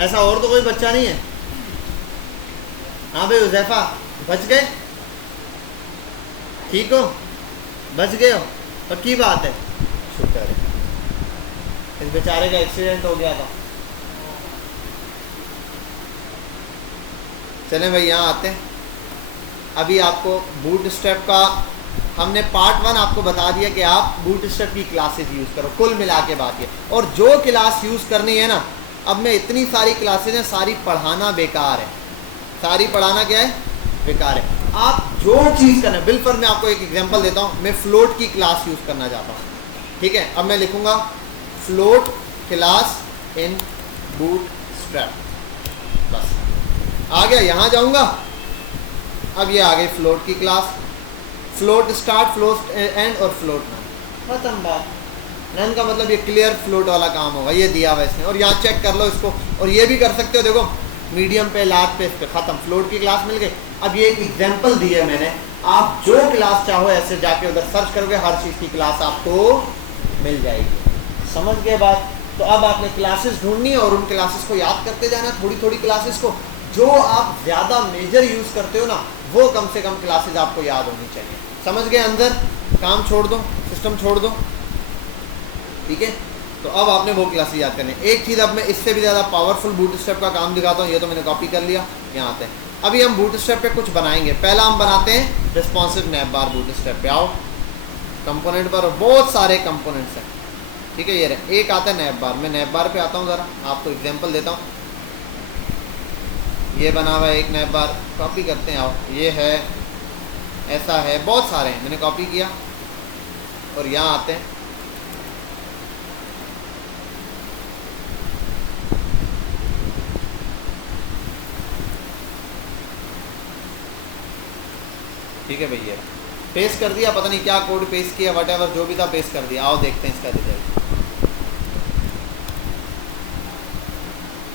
ऐसा और तो कोई बच्चा नहीं है? हाँ भाई हुज़ैफा, बच गए? ठीक हो? बच गए हो? पक्की बात है? शुक्र है। इस बेचारे का एक्सीडेंट हो गया था। चलें भाई यहाँ आते हैं। अभी आपको बूट स्ट्रैप का हमने पार्ट 1 आपको बता दिया कि आप बूट स्ट्रैप की क्लासेस यूज़ करो, कुल मिला के बात ये। और जो क्लास यूज़ करनी है ना, अब मैं इतनी सारी क्लासेज हैं, सारी पढ़ाना बेकार है। सारी पढ़ाना क्या है? बेकार है। आप जो चीज़ करना है, बिल्कुल मैं आपको एक एग्जांपल देता हूँ। मैं फ्लोट की क्लास यूज़ करना चाहता हूँ, ठीक है? अब मैं लिखूँगा float class in boot strap, बस आ गया। यहाँ जाऊँगा, अब ये आ गई फ्लोट की class. Float start, float and और फ्लोट नन, खत्म बात। नन का मतलब ये क्लियर फ्लोट वाला काम होगा, ये दिया हुआ इसने। और यहाँ चेक कर लो इसको, और ये भी कर सकते हो, देखो मीडियम पे, लार्ज पे, इस पे, खत्म। फ्लोट की क्लास मिल गई। अब ये एक एग्जाम्पल दी है मैंने, आप जो क्लास चाहो ऐसे जाके उधर सर्च करोगे, हर चीज़ की क्लास आपको मिल जाएगी। समझ गए बात? तो अब आपने क्लासेस ढूंढनी है और उन क्लासेस को याद करते जाना, थोड़ी थोड़ी क्लासेस को। जो आप ज़्यादा मेजर यूज़ करते हो ना, वो कम से कम क्लासेस आपको याद होनी चाहिए। समझ गए? अंदर काम छोड़ दो, सिस्टम छोड़ दो, ठीक है? तो अब आपने वो क्लासेस याद करनी है। एक चीज़ अब मैं इससे भी ज़्यादा पावरफुल बूट स्ट्रैप का काम दिखाता हूँ। ये तो मैंने कॉपी कर लिया, यहाँ आते हैं। अभी हम बूट स्ट्रैप पे कुछ बनाएंगे। पहला हम बनाते हैं रिस्पॉन्सिव नैप बार। बूट स्ट्रैप पे आओ, कंपोनेंट पर, और बहुत सारे कंपोनेंट्स हैं, ठीक है? ये रहे, एक आता है नैप बार। मैं नैप बार पे आता हूँ, ज़रा आपको एग्जाम्पल देता हूँ। ये बना हुआ है एक नैप बार, कॉपी करते हैं। आओ, ये है, ऐसा है, बहुत सारे हैं, मैंने कॉपी किया। और यहाँ आते हैं, ठीक है भैया, पेस्ट कर दिया। पता नहीं क्या कोड पेस्ट किया, वट जो भी था पेस्ट कर दिया। आओ देखते हैं इसका रिजल्ट।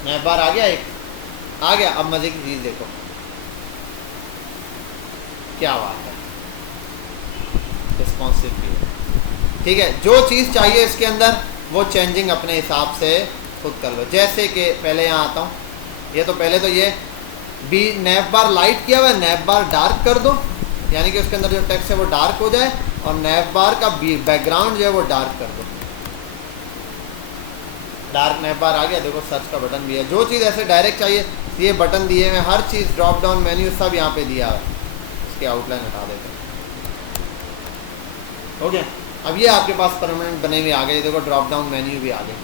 नैप बार आ गया, एक आ गया। अब मजे की चीज़ देखो, क्या बात है, रिस्पॉन्सिव भी है, ठीक है? जो चीज़ चाहिए इसके अंदर वो चेंजिंग अपने हिसाब से खुद कर लो। जैसे कि पहले यहाँ आता हूँ, ये तो पहले तो ये बी नैप बार लाइट किया हुआ है, नैप बार डार्क कर दो, यानी कि उसके अंदर जो टेक्स्ट है वो डार्क हो जाए, और नैप बार का बैकग्राउंड जो है वो डार्क कर दो। डार्क नैप बार आ गया। देखो सर्च का बटन भी है। जो चीज़ ऐसे डायरेक्ट चाहिए, ये बटन दिए हैं, हर चीज़ ड्रॉप डाउन मेन्यू सब यहाँ पे दिया है। इसकी आउटलाइन हटा देते हैं, हो गया। अब ये आपके पास परमानेंट बने हुए आ गए। देखो ड्रॉप डाउन मेन्यू भी आ गए।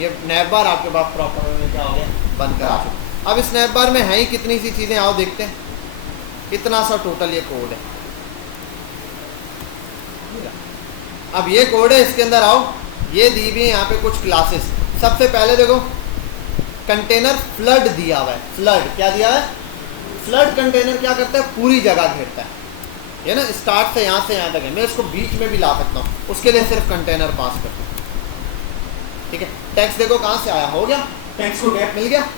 ये नैप बार आपके पास प्रॉपर में क्या हो गया, बनकर आ चुका। अब इस नैप बार में है ही कितनी सी चीज़ें, आओ देखते हैं। इतना सा टोटल ये कोड है। अब ये कोड है, इसके अंदर आओ, ये दी भी है यहाँ पे कुछ क्लासेस। सबसे पहले देखो कंटेनर फ्लड दिया हुआ है। फ्लड क्या दिया है? फ्लड कंटेनर क्या करता है? पूरी जगह घेरता है, ये ना, स्टार्ट से यहाँ तक है। मैं इसको बीच में भी ला सकता हूँ, उसके लिए सिर्फ कंटेनर पास करता हूँ, ठीक है? टेक्स्ट देखो कहाँ से आया, हो गया, टेक्स्ट को गैप मिल गया।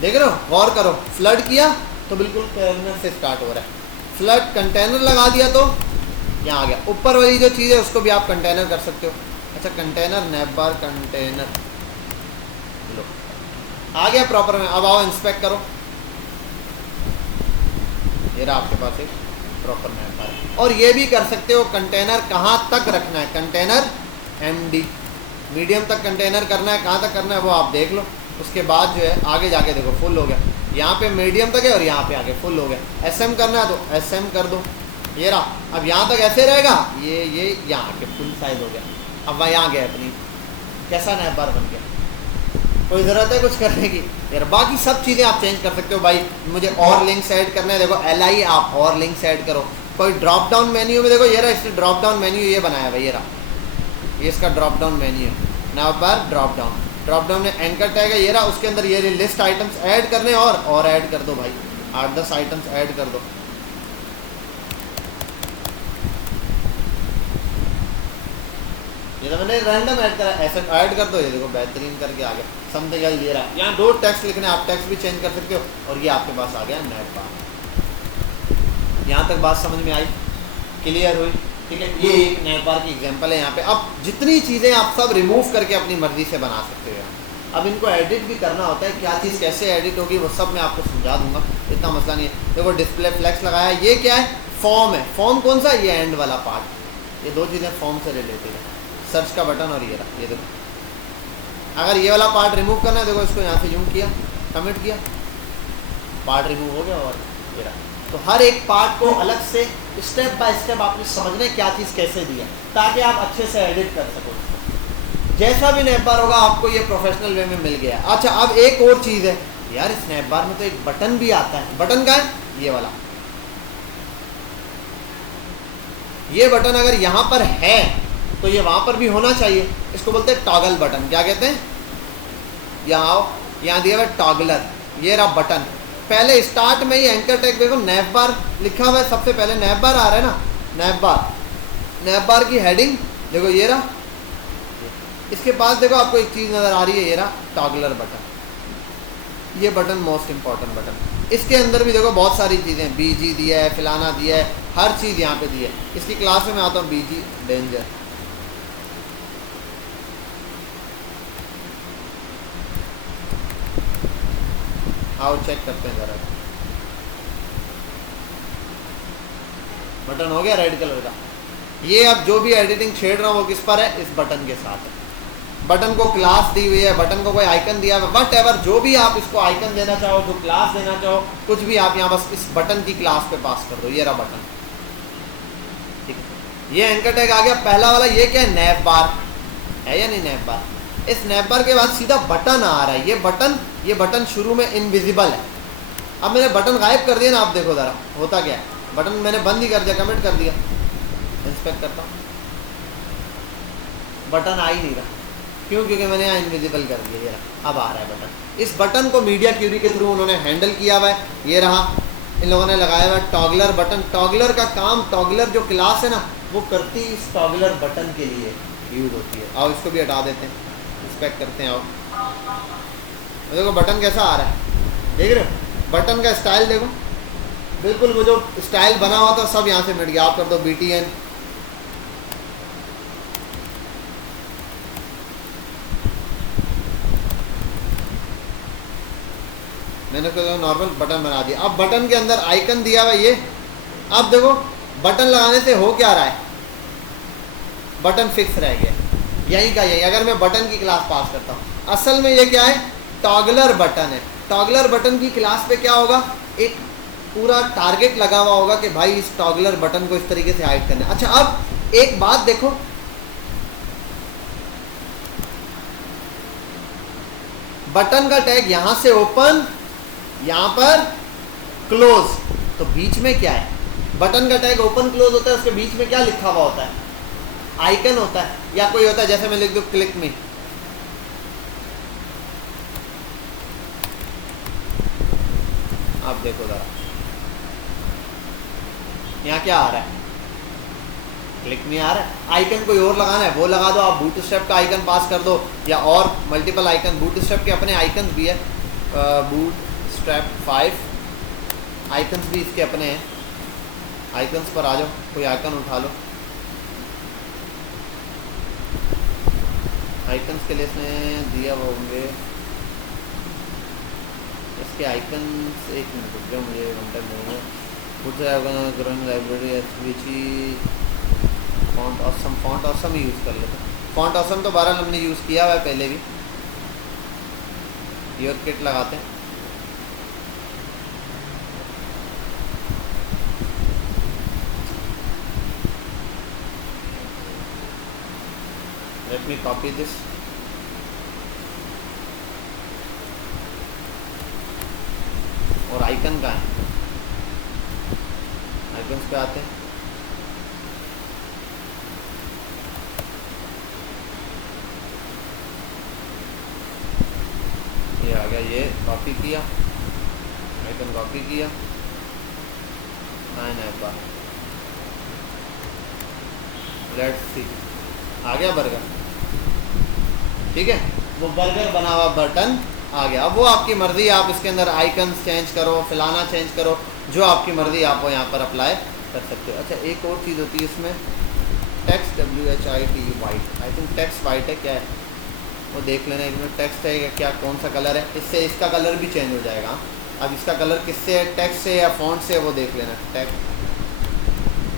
देख रहे हो, गौर करो, फ्लड किया तो बिल्कुल कंटेनर से स्टार्ट हो रहा है। फ्लड कंटेनर लगा दिया तो यहाँ आ गया। ऊपर वाली जो चीज़ है उसको भी आप कंटेनर कर सकते हो। अच्छा, कंटेनर नैप बार कंटेनर, लो आ गया प्रॉपर में। अब आओ इंस्पेक्ट करो, ये रहा आपके पास एक प्रॉपर नैप बार। और ये भी कर सकते हो कंटेनर कहाँ तक रखना है, कंटेनर MD, मीडियम तक कंटेनर करना है, कहाँ तक करना है वो आप देख लो। उसके बाद जो है आगे जाके देखो फुल हो गया, यहाँ पे मीडियम तक है और यहाँ पे आगे फुल हो गया। SM करना है तो SM कर दो, ये रहा। अब यहाँ तक ऐसे रहेगा, ये यहाँ के फुल साइज हो गया। अब वह यहाँ गया अपनी, कैसा नैप बार बन गया। कोई ज़रूरत है कुछ करने की यार? बाकी सब चीज़ें आप चेंज कर सकते हो भाई। मुझे और लिंक्स ऐड करना है, देखो LI आप और लिंक्स ऐड करो। कोई ड्रॉप डाउन मेन्यू में देखो, ये रहा, इसने ड्रॉप डाउन मेन्यू ये बनाया भाई, ये रहा, ये इसका ड्रॉप डाउन मेन्यू है। नैप बार ड्रॉप डाउन में एंकर टैग है, ये रहा, उसके अंदर ये लिस्ट आइटम्स ऐड करने और ऐड कर दो भाई, 8-10 आइटम्स ऐड कर दो। ये तो मैंने रैंडम ऐड करा, ऐसा ऐड कर दो। ये देखो बेहतरीन करके आ गया, समथिंग एल्स ये रहा। यहाँ 2 टेक्स्ट लिखने, आप टेक्स्ट भी चेंज कर सकते हो। और ये आपके पास आ गया नैप बार। यहाँ तक बात समझ में आई, क्लियर हुई? ठीक है, ये एक नैप बार की एग्जांपल है यहाँ पे। अब जितनी चीज़ें आप सब रिमूव करके अपनी मर्जी से बना सकते हो। अब इनको एडिट भी करना होता है, क्या चीज़ कैसे एडिट होगी वो सब मैं आपको समझा दूंगा, इतना मसला नहीं है। देखो डिस्प्ले फ्लेक्स लगाया, ये क्या है, फॉर्म है। फॉर्म कौन सा, ये एंड वाला पार्ट, ये दो चीज़ें फॉर्म से रिलेटेड है, सर्च का बटन और ये रहा, ये देखो। अगर ये वाला पार्ट रिमूव करना है, देखो इसको यहाँ से यूँ किया, कमिट किया, पार्ट रिमूव हो गया और ये रहा। तो हर एक पार्ट को अलग से स्टेप बाय स्टेप आपने समझना है क्या चीज़ कैसे दी है, ताकि आप अच्छे से एडिट कर सको। जैसा भी स्नैप बार होगा आपको ये प्रोफेशनल वे में मिल गया। अच्छा अब एक और चीज़ है यार, स्नैप बार में तो एक बटन भी आता है। बटन का है ये वाला, ये बटन अगर यहाँ पर है तो ये वहाँ पर भी होना चाहिए। इसको बोलते हैं टॉगल बटन। क्या कहते हैं, यहाँ आओ, यहाँ दिया हुआ टॉगलर, ये रहा बटन। पहले स्टार्ट में ही एंकर टैग देखो, नैप बार लिखा हुआ है, सबसे पहले नैप बार आ रहा है ना, नैप बार की हेडिंग देखो, ये रहा। इसके पास देखो आपको एक चीज़ नज़र आ रही है, ये रहा टॉगलर बटन। ये बटन मोस्ट इंपॉर्टेंट बटन। इसके अंदर भी देखो बहुत सारी चीज़ें, बीजी दिया है, फलाना दिया है, हर चीज़ यहाँ पे दी है। इसकी क्लास में मैं आता हूँ, बीजी डेंजर, आओ चेक करते हैं ज़रा। बटन हो गया रेड कलर का। ये अब जो भी एडिटिंग छेड़ रहा हूँ वो किस पर है, इस बटन के साथ है। बटन को क्लास दी हुई है, बटन को कोई आइकन दिया है, वट एवर जो भी आप इसको आइकन देना चाहो, जो क्लास देना चाहो, कुछ भी आप यहाँ बस इस बटन की क्लास पे पास कर दो। ये रहा बटन, ठीक है। ये एंकर टैग आ गया पहला वाला। ये क्या है, नैप बार है या नहीं, नैप बार। इस नैप बार के बाद सीधा बटन आ रहा है। ये बटन शुरू में इनविजिबल है। अब मैंने बटन गायब कर दिया ना, आप देखो ज़रा होता क्या है। बटन मैंने बंद ही कर दिया, कमेंट कर दिया, इंस्पेक्ट करता हूँ, बटन आ ही नहीं रहा। क्यों, क्योंकि मैंने यहाँ इनविजिबल कर दिया। ये रहा, अब आ रहा है बटन। इस बटन को मीडिया क्यूरी के थ्रू उन्होंने हैंडल किया हुआ है। ये रहा, इन लोगों ने लगाया हुआ है टॉगलर बटन। टॉगलर का काम, टॉगलर जो क्लास है ना, वो करती इस टॉगलर बटन के लिए यूज़ होती है। आओ इसको भी हटा देते हैं, इंस्पेक्ट करते हैं। आओ देखो बटन कैसा आ रहा है, देख रहे हो बटन का स्टाइल देखो, बिल्कुल वो जो स्टाइल बना हुआ था सब यहाँ से मिट गया। आप कर दो BTN, मैंने तो नॉर्मल बटन बना दिया। अब बटन के अंदर आइकन दिया हुआ ये। अब देखो बटन लगाने से हो क्या रहा है, बटन फिक्स रह गया यहीं का यहीं। अगर मैं बटन की क्लास पास करता हूँ, असल में ये क्या है, टॉगलर बटन है। टॉगलर बटन की क्लास पे क्या होगा, एक पूरा टारगेट लगा हुआ होगा कि भाई इस टॉगलर बटन को इस तरीके से हाइड करना है। अच्छा अब एक बात देखो, बटन का टैग यहां से ओपन, यहां पर क्लोज, तो बीच में क्या है, बटन का टैग ओपन क्लोज होता है, उसके बीच में क्या लिखा हुआ होता है, आइकन होता है या कोई होता है। जैसे मैं लिख दूं क्लिक मी, आप देखो जरा यहाँ क्या आ रहा है, क्लिक मी आ रहा है। आइकन कोई और लगाना है वो लगा दो, आप बूटस्ट्रैप का आइकन पास कर दो, या और मल्टीपल आइकन। बूटस्ट्रैप के अपने आइकन भी है, बूटस्ट्रैप 5 आइकन्स भी इसके अपने हैं। आइकन्स पर आ जाओ, कोई आइकन उठा लो। आइकन्स के लिए इसने दिया वो होंगे इसके आइकन्स। एक मिनट रुक जाओ, मुझे घंटा नहीं है। Growing library SVG font awesome ही यूज़ कर लेते हैं। फॉन्ट ऑसम तो 12 हमने यूज़ किया हुआ है पहले भी। योर किट लगाते हैं, लेट मी कॉपी दिस। और आइकन का है, आइकन्स पे आते हैं। ये आ गया, ये कॉपी किया, आइकन कॉपी किया, एक बार लेट्स सी, आ गया बर्गर। ठीक है, वो बर्गर बना हुआ बटन आ गया। अब वो आपकी मर्ज़ी, आप इसके अंदर आइकन्स चेंज करो, फलाना चेंज करो, जो आपकी मर्ज़ी आप वो यहाँ पर अप्लाई कर सकते हो। अच्छा एक और चीज़ होती है इसमें, text WHIT white, I think text white है, क्या है वो देख लेना इसमें टेक्स्ट है क्या, कौन सा कलर है, इससे इसका कलर भी चेंज हो जाएगा। अब इसका कलर किससे है, टेक्स्ट से या फॉन्ट से, वो देख लेना। टेक्स्ट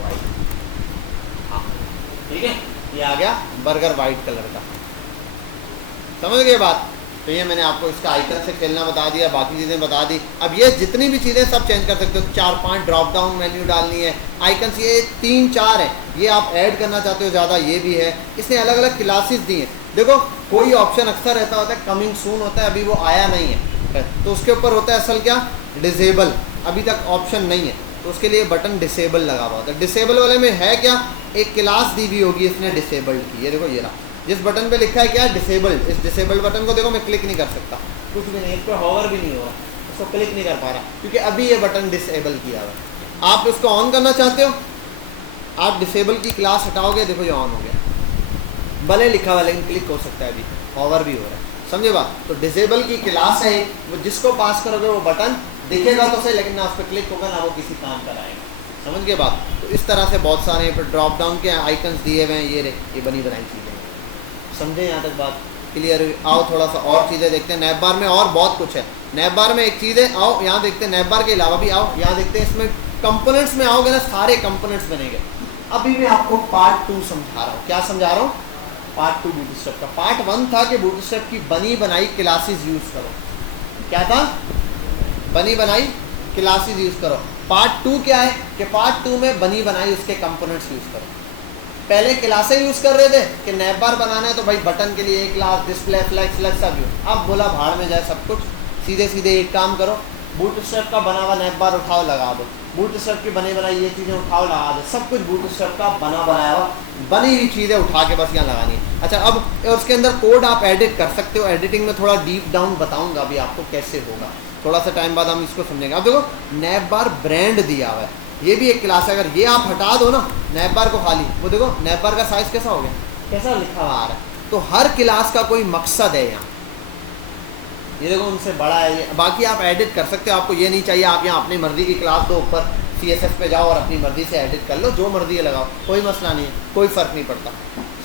वाइट, हाँ ठीक है, ये आ गया बर्गर वाइट कलर का। समझ गए बात? तो ये मैंने आपको इसका आइकन से खेलना बता दिया, बाकी चीज़ें बता दी। अब ये जितनी भी चीज़ें सब चेंज कर सकते हो, 4-5 ड्रॉप डाउन मेन्यू डालनी है, आइकन्स ये 3-4 है, ये आप ऐड करना चाहते हो ज़्यादा, ये भी है। इसने अलग अलग क्लासेस दी हैं। देखो कोई ऑप्शन अक्सर रहता होता है कमिंग सून होता है, अभी वो आया नहीं है, तो उसके ऊपर होता है असल क्या, डिसेबल, अभी तक ऑप्शन नहीं है, तो उसके लिए बटन डिसेबल लगा हुआ होता है। डिसेबल वाले में है क्या, एक क्लास दी हुई होगी इसने डिसेबल्ड की, ये देखो ये रहा, जिस बटन पे लिखा है क्या, डिसेबल्ड, इस डिसेबल्ड बटन को देखो मैं क्लिक नहीं कर सकता, कुछ भी नहीं, इस पर हॉवर भी नहीं हो रहा, उसको क्लिक नहीं कर पा रहा, क्योंकि अभी ये बटन डिसेबल किया हुआ है। आप इसको ऑन करना चाहते हो, आप डिसेबल की क्लास हटाओगे, देखो ये ऑन हो गया, भले लिखा हुआ लेकिन क्लिक हो सकता है, अभी हॉवर भी हो रहा है। समझे बात? तो डिसेबल की क्लास है वो, जिसको पास करोगे वो बटन दिखेगा तो सही, लेकिन ना उस पर क्लिक होगा ना वो किसी काम का आएगा। समझ गए बात? तो इस तरह से बहुत सारे यहाँ पर ड्रॉप डाउन के आइकन्स दिए हुए हैं, ये बनी बनाई चीज़ें। समझे यहाँ तक बात? क्लियर? आओ थोड़ा सा और चीज़ें देखते हैं। नैप बार में और बहुत कुछ है। नैप बार में एक चीज़ है, आओ यहाँ देखते हैं। नैप बार के अलावा भी आओ यहाँ देखते हैं, इसमें कंपोनेंट्स में आओगे ना, सारे कंपोनेंट्स बनेंगे। अभी मैं आपको पार्ट 2 समझा रहा हूँ। क्या समझा रहा हूँ? पार्ट 2 बूटस्ट्रैप का। पार्ट 1 था कि बूटस्ट्रैप की बनी बनाई क्लासेस यूज़ करो। क्या था? बनी बनाई क्लासेस यूज़ करो। पार्ट 2 क्या है कि पार्ट 2 में बनी बनाई उसके कंपोनेंट्स यूज़ करो। पहले क्लासें यूज़ कर रहे थे कि नैप बार बनाना है तो भाई बटन के लिए एक क्लास, डिस्प्ले, फ्लैक्स सब यूज। अब बोला भाड़ में जाए सब कुछ, सीधे सीधे एक काम करो, बूटस्ट्रैप का बना हुआ नैप बार उठाओ लगा दो, बूटस्ट्रैप की बनी बनाई ये चीज़ें उठाओ लगा दो, सब कुछ बूटस्ट्रैप का बना बनाया हुआ बनी हुई चीज़ें उठा के बस यहाँ लगानी है। अच्छा, अब उसके अंदर कोड आप एडिट कर सकते हो। एडिटिंग में थोड़ा डीप डाउन बताऊँगा अभी आपको कैसे होगा, थोड़ा सा टाइम बाद हम इसको समझेंगे। अब देखो नैप बार ब्रांड दिया हुआ है, ये भी एक क्लास है। अगर ये आप हटा दो ना नैप बार को खाली, वो देखो नैप बार का साइज कैसा हो गया, कैसा लिखा हुआ आ रहा है। तो हर क्लास का कोई मकसद है यहाँ, ये देखो उनसे बड़ा है ये। बाकी आप एडिट कर सकते हो, आपको ये नहीं चाहिए आप यहाँ अपनी मर्जी की क्लास दो, ऊपर CSS पे जाओ और अपनी मर्जी से एडिट कर लो, जो मर्जी है लगाओ, कोई मसला नहीं है, कोई फ़र्क नहीं पड़ता।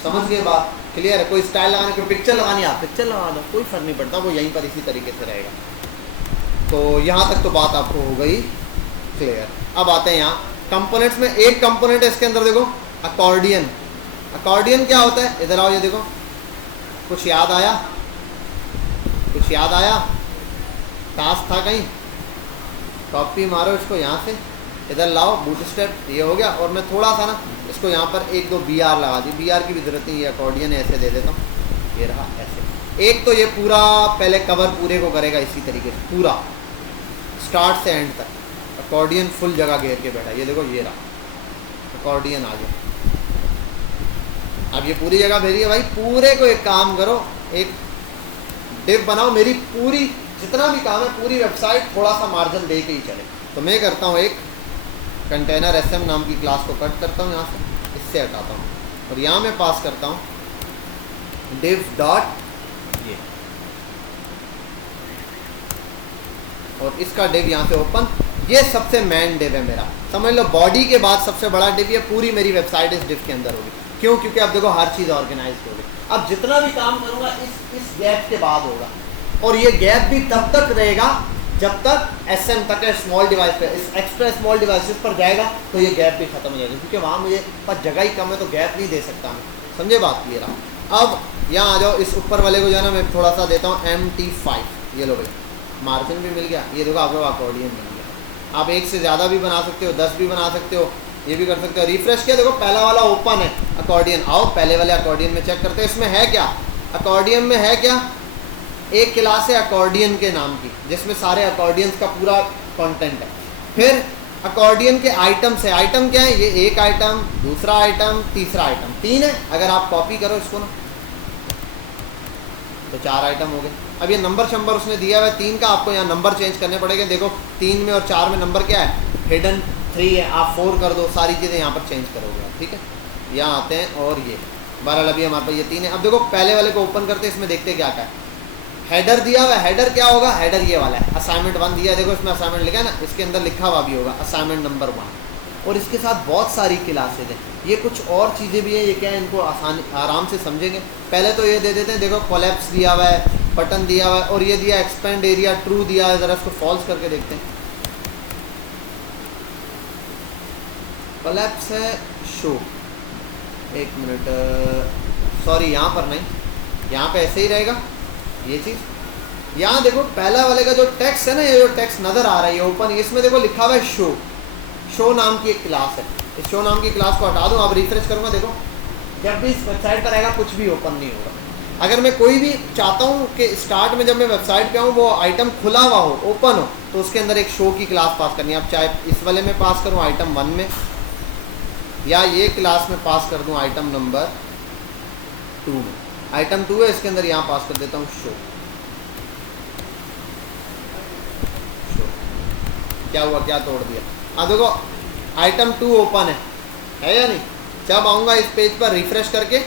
समझ गए बात? क्लियर है? कोई स्टाइल लगाने कोई पिक्चर लगानी है आप पिक्चर लगा दो, कोई फ़र्क नहीं पड़ता, वो यहीं पर इसी तरीके से रहेगा। तो यहाँ तक तो बात आपको हो गई क्लियर। अब आते हैं यहाँ कंपोनेंट्स में। एक कंपोनेंट है इसके अंदर, देखो अकॉर्डियन। अकॉर्डियन क्या होता है? इधर आओ, ये देखो, कुछ याद आया? कुछ याद आया? टास्क था कहीं? कॉपी मारो इसको यहाँ से, इधर लाओ, बूटस्ट्रैप ये हो गया। और मैं थोड़ा सा ना इसको यहाँ पर 1-2 BR लगा दी। BR की भी जरूरत नहीं, ये अकॉर्डियन है, ऐसे दे देता हूँ, ये रहा ऐसे। एक तो ये पूरा पहले कवर पूरे को करेगा इसी तरीके से, पूरा स्टार्ट से एंड तक अकॉर्डियन फुल जगह घेर के बैठा। ये देखो ये रहा अकॉर्डियन आ गया। अब ये पूरी जगह भेजी है भाई, पूरे को एक काम करो, एक डिव बनाओ, मेरी पूरी जितना भी काम है पूरी वेबसाइट थोड़ा सा मार्जिन दे के ही चले। तो मैं करता हूँ एक कंटेनर SM नाम की क्लास को कट करता हूँ, यहाँ से इससे हटाता हूँ और यहाँ मैं पास करता हूँ div डॉट ये, और इसका डिव यहाँ से ओपन। ये सबसे मेन डिव है मेरा, समझ लो बॉडी के बाद सबसे बड़ा डिव। ये पूरी मेरी वेबसाइट इस डिव के अंदर होगी। क्यों? क्योंकि अब देखो हर चीज़ ऑर्गेनाइज होगी। अब जितना भी काम करूँगा इस गैप के बाद होगा, और ये गैप भी तब तक रहेगा जब तक SM तक है, स्मॉल डिवाइस पे। इस एक्स्ट्रा स्मॉल डिवाइसेस पर जाएगा तो ये गैप भी खत्म हो जाएगा, क्योंकि वहाँ मुझे पास जगह ही कम है तो गैप नहीं दे सकता मैं। समझे बात? क्लियर? अब यहाँ आ जाओ, इस ऊपर वाले को जो है ना मैं थोड़ा सा देता हूँ MT5। ये लो भाई, मार्जिन भी मिल गया। ये देखो आपको अकॉर्डियन मिल गया। आप एक से ज़्यादा भी बना सकते हो, 10 भी बना सकते हो, ये भी कर सकते हो। रिफ्रेश किया, देखो पहला वाला ओपन है अकॉर्डियन। आओ पहले वाले अकॉर्डियन में चेक करते हैं, इसमें है क्या? अकॉर्डियन में है क्या? एक क्लास है अकॉर्डियन के नाम की, जिसमें सारे अकॉर्डियंस का पूरा कंटेंट है। फिर अकॉर्डियन के आइटम्स है। आइटम क्या है? ये एक आइटम, दूसरा आइटम, तीसरा आइटम, 3 है। अगर आप कॉपी करो इसको ना तो 4 आइटम हो गए। अब ये नंबर शंबर उसने दिया हुआ है 3 का, आपको यहाँ नंबर चेंज करने पड़ेंगे। देखो 3 में और 4 में नंबर क्या है? हिडन 3 है, आप 4 कर दो, सारी चीज़ें यहाँ पर चेंज करोगे आप। ठीक है, यहाँ आते हैं और ये 12 अभी हमारे पास ये 3 है। अब देखो पहले वाले को ओपन करते हैं, इसमें देखते क्या क्या है। हेडर दिया हुआ है। हेडर क्या होगा? हेडर ये वाला है। असाइनमेंट 1 दिया है, देखो इसमें असाइनमेंट लिखा है ना, इसके अंदर लिखा हुआ भी होगा असाइनमेंट नंबर 1। और इसके साथ बहुत सारी क्लासेज हैं। ये कुछ और चीज़ें भी हैं, ये क्या है इनको आराम से समझेंगे। पहले तो ये दे देते हैं, देखो कोलैप्स दिया हुआ है, बटन दिया हुआ है, और ये दिया एक्सपेंड एरिया ट्रू दिया है। ज़रा इसको फॉल्स करके देखते हैं। कोलैप्स है शो, एक मिनट, सॉरी यहाँ पर नहीं, यहाँ पे ऐसे ही रहेगा ये चीज़। यहाँ देखो पहला वाले का जो टेक्स्ट है ना, ये जो टेक्स्ट नज़र आ रहा है ये ओपन, इसमें देखो लिखा हुआ है शो। शो नाम की एक क्लास है, इस शो नाम की क्लास को हटा दो। आप रिफ्रेश करूँगा, देखो जब भी इस वेबसाइट पर आएगा कुछ भी ओपन नहीं होगा। अगर मैं कोई भी चाहता हूँ कि स्टार्ट में जब मैं वेबसाइट पे आऊँ वो आइटम खुला हुआ हो, ओपन हो, तो उसके अंदर एक शो की क्लास पास करनी है। अब चाहे इस वाले में पास करूँ आइटम 1 में, या ये क्लास में पास कर दूँ आइटम नंबर 2 में। आइटम 2 है, इसके अंदर यहाँ पास कर देता हूँ शो। क्या हुआ, क्या तोड़ दिया? हाँ देखो आइटम 2 ओपन है या नहीं? जब आऊँगा इस पेज पर रिफ्रेश करके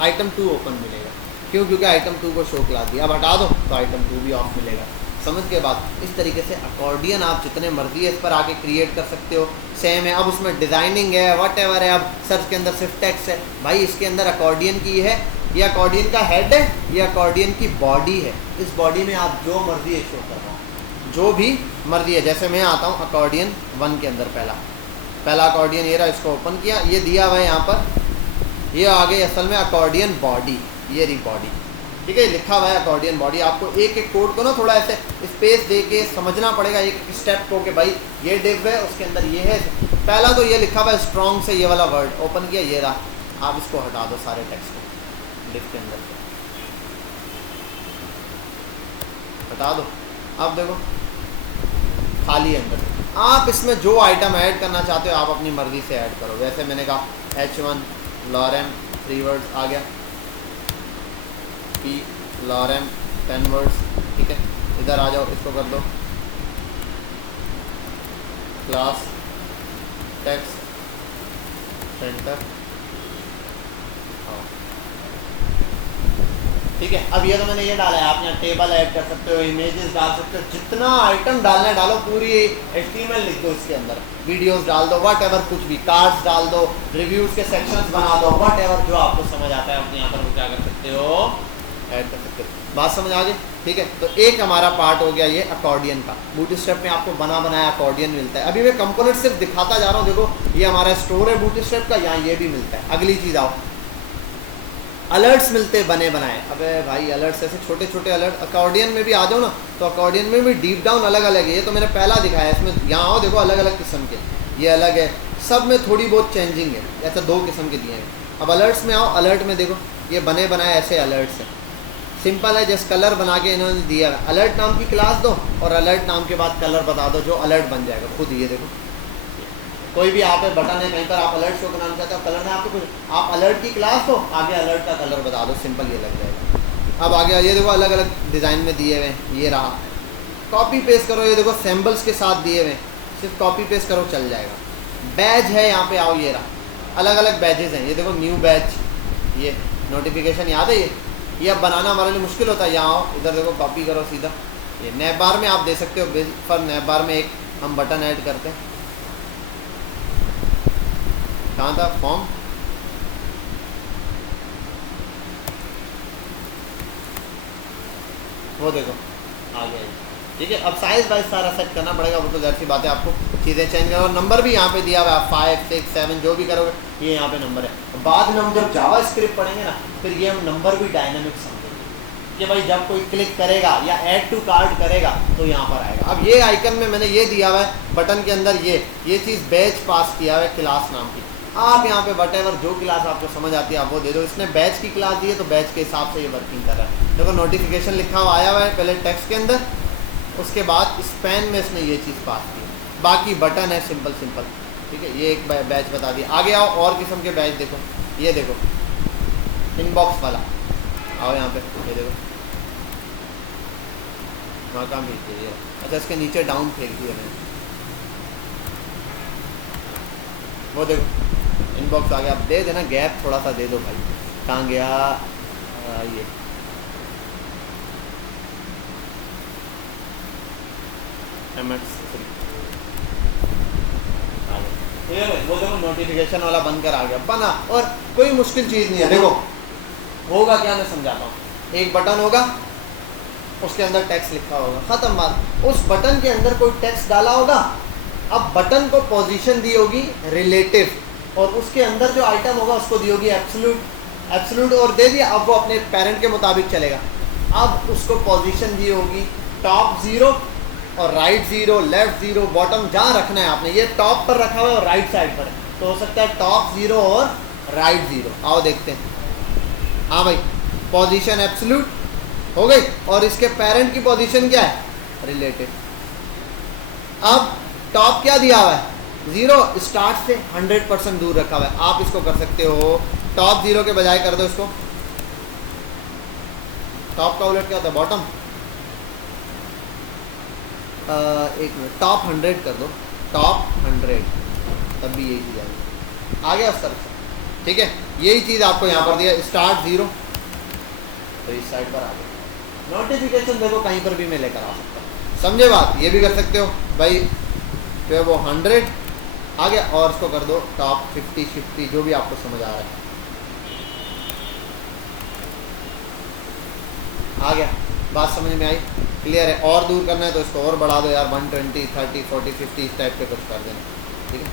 आइटम 2 ओपन मिलेगा। क्यों? क्योंकि आइटम 2 को शो क्लास दिया। अब हटा दो तो आइटम 2 भी ऑफ मिलेगा। समझ के बाद इस तरीके से अकॉर्डियन आप जितने मर्जी है इस पर आके क्रिएट कर सकते हो। सेम है, अब उसमें डिज़ाइनिंग है, वट एवर है। अब सर्च के अंदर सिर्फ टेक्स्ट है, भाई इसके अंदर अकॉर्डियन की है, ये अकॉर्डियन का हेड है, ये अकॉर्डियन की बॉडी है। इस बॉडी में आप जो मर्जी है शो कर रहा हूँ, जो भी मर्जी है। जैसे मैं आता हूँ अकॉर्डियन 1 के अंदर, पहला अकॉर्डियन ये रहा, इसको ओपन किया, ये दिया हुआ है यहाँ पर, ये आ गई असल में अकॉर्डियन बॉडी, ये रही बॉडी, ठीक है, लिखा हुआ है अकॉर्डियन बॉडी। आपको एक एक कोड को ना थोड़ा ऐसे स्पेस दे के समझना पड़ेगा, एक एक स्टेप को, कि भाई ये डिव है, उसके अंदर ये है। पहला तो ये लिखा हुआ है स्ट्रॉन्ग से, ये वाला वर्ड ओपन किया, ये रहा। आप इसको हटा दो सारे टेक्स्ट को डिव के अंदर से, हटा दो। अब देखो खाली है अंदर। आप इसमें जो आइटम ऐड करना चाहते हो आप अपनी मर्ज़ी से ऐड करो। वैसे मैंने कहा H1 लॉरेम 3 वर्ड्स आ गया, P लॉरेम 10 वर्ड्स, ठीक है। इधर आ जाओ, इसको कर दो क्लास टेक्स्ट सेंटर, ठीक है। अब ये तो मैंने ये डाला है, आप यहाँ टेबल ऐड कर सकते हो, इमेजेस डाल सकते हो, जितना आइटम डालना है डालो, पूरी HTML लिख दो इसके अंदर, वीडियोस डाल दो, वट एवर, कुछ भी, कार्ड्स डाल दो, रिव्यूज़ के सेक्शंस बना दो, वट एवर जो आपको समझ आता है अपने यहाँ पर वो क्या कर सकते हो, ऐड कर सकते हो। बात समझ आ गई? ठीक है, तो एक हमारा पार्ट हो गया ये अकॉर्डियन का। बूटस्ट्रैप में आपको बना बनाया अकॉर्डियन मिलता है। अभी मैं कंपोनेंट सिर्फ दिखाता जा रहा हूँ। देखो ये हमारा स्टोर है बूटस्ट्रैप का, यहाँ ये भी मिलता है। अगली चीज़ आओ, अलर्ट्स मिलते बने बनाए। अबे भाई अलर्ट्स ऐसे छोटे छोटे अलर्ट, अकॉर्डियन में भी आ जाओ ना, तो अकॉर्डियन में भी डीप डाउन अलग अलग है। ये तो मैंने पहला दिखाया है, इसमें यहाँ आओ देखो अलग अलग किस्म के, ये अलग है, सब में थोड़ी बहुत चेंजिंग है। ऐसा 2 किस्म के दिए हैं। अब अलर्ट्स में आओ, अलर्ट में देखो ये बने बनाए ऐसे अलर्ट्स हैं, सिंपल है, जस्ट कलर बना के इन्होंने दिया है। अलर्ट नाम की क्लास दो और अलर्ट नाम के बाद कलर बता दो, जो अलर्ट बन जाएगा खुद। ये देखो कोई भी यहाँ पे बटन है, कहीं पर आप अलर्ट शो कराना चाहते हो, कलर में आपको कुछ, आप अलर्ट की क्लास हो, आगे अलर्ट का कलर बता दो, सिंपल ये लग जाएगा। अब आगे ये देखो अलग अलग डिज़ाइन में दिए हुए हैं, ये रहा, कॉपी पेस्ट करो, ये देखो सैम्बल्स के साथ दिए हुए हैं, सिर्फ कॉपी पेस्ट करो चल जाएगा। बैज है, यहाँ पे आओ, ये रहा, अलग अलग बैजेस हैं, ये देखो न्यू बैच, ये नोटिफिकेशन याद है, ये अब बनाना हमारे लिए मुश्किल होता है। यहाँ आओ, इधर देखो कॉपी करो सीधा, ये नैब बार में आप दे सकते हो। फॉर नैब बार में एक हम बटन ऐड करते हैं, कहाँ था फॉर्म, वो देखो आ गया, ठीक है। अब साइज वाइज सारा सेट करना पड़ेगा, वो तो जैसी सी बात है, आपको चीज़ें चेंज करो। और नंबर भी यहाँ पे दिया हुआ है, 5, 6, 7 जो भी करोगे ये यहाँ पे नंबर है। बाद में हम जब जावा स्क्रिप्ट पढ़ेंगे ना, फिर ये हम नंबर भी डायनामिक समझेंगे कि भाई जब कोई क्लिक करेगा या ऐड टू कार्ड करेगा तो यहाँ पर आएगा। अब ये आइकन में मैंने ये दिया हुआ है बटन के अंदर, ये चीज़ बैच पास किया हुआ है क्लास नाम की। आप यहाँ पे वटेवर जो क्लास आपको समझ आती है आप वो दे दो। इसने बैच की क्लास दी है तो बैच के हिसाब से ये वर्किंग कर रहा है। देखो नोटिफिकेशन लिखा हुआ आया हुआ है पहले टेक्स्ट के अंदर, उसके बाद स्पैन में इसने ये चीज़ पास की, बाकी बटन है सिंपल, ठीक है। ये एक बैच बता दिया। आगे आओ, और किस्म के बैच देखो, ये देखो इनबॉक्स वाला, आओ यहाँ पे, ये देखो वहाँ काम भेज दीजिए। अच्छा इसके नीचे डाउन फेंक दिया मैंने, वो देखो इनबॉक्स आ गया। अब दे देना गैप थोड़ा सा दे दो भाई, कहाँ गया ये ठीक है भाई, वो देखो नोटिफिकेशन वाला बनकर आ गया, बना। और कोई मुश्किल चीज़ नहीं है। देखो होगा क्या, मैं समझाता हूँ। एक बटन होगा, उसके अंदर टेक्स्ट लिखा होगा, ख़त्म बात। उस बटन के अंदर कोई टेक्स्ट डाला होगा, अब बटन को पोजीशन दी होगी रिलेटिव, और उसके अंदर जो आइटम होगा उसको दी होगी एब्सोल्यूट। एब्सोल्यूट और दे दिया, अब वो अपने पेरेंट के मुताबिक चलेगा। अब उसको पोजीशन दी होगी टॉप 0 और राइट 0, लेफ्ट 0, बॉटम जहाँ रखना है आपने। ये टॉप पर रखा हुआ है और राइट साइड पर है, तो हो सकता है टॉप 0 और राइट 0। आओ देखते हैं। हाँ भाई, पोजीशन एब्सोल्यूट हो गई, और इसके पेरेंट की पोजीशन क्या है, रिलेटिव। अब टॉप क्या दिया हुआ है, 0, स्टार्ट से 100% दूर रखा हुआ है। आप इसको कर सकते हो, टॉप 0 के बजाय कर दो इसको, टॉप का उलट क्या होता है, बॉटम। एक मिनट, टॉप 100 कर दो, टॉप 100, तब भी यही चीज़ आएगी। आ गया उस तरफ से, ठीक है। यही चीज़ आपको यहाँ पर दिया, स्टार्ट 0, तो इस साइड पर आ गया। नोटिफिकेशन देखो कहीं पर भी मैं लेकर आ सकता हूँ, समझे बात। ये भी कर सकते हो भाई, फिर वो 100 आ गया, और उसको कर दो टॉप 50, 50, जो भी आपको समझ आ रहा है। आ गया, बात समझ में आई, क्लियर है। और दूर करना है तो इसको और बढ़ा दो यार, 120, 30, 40, 50 इस टाइप के कुछ कर देना, ठीक है।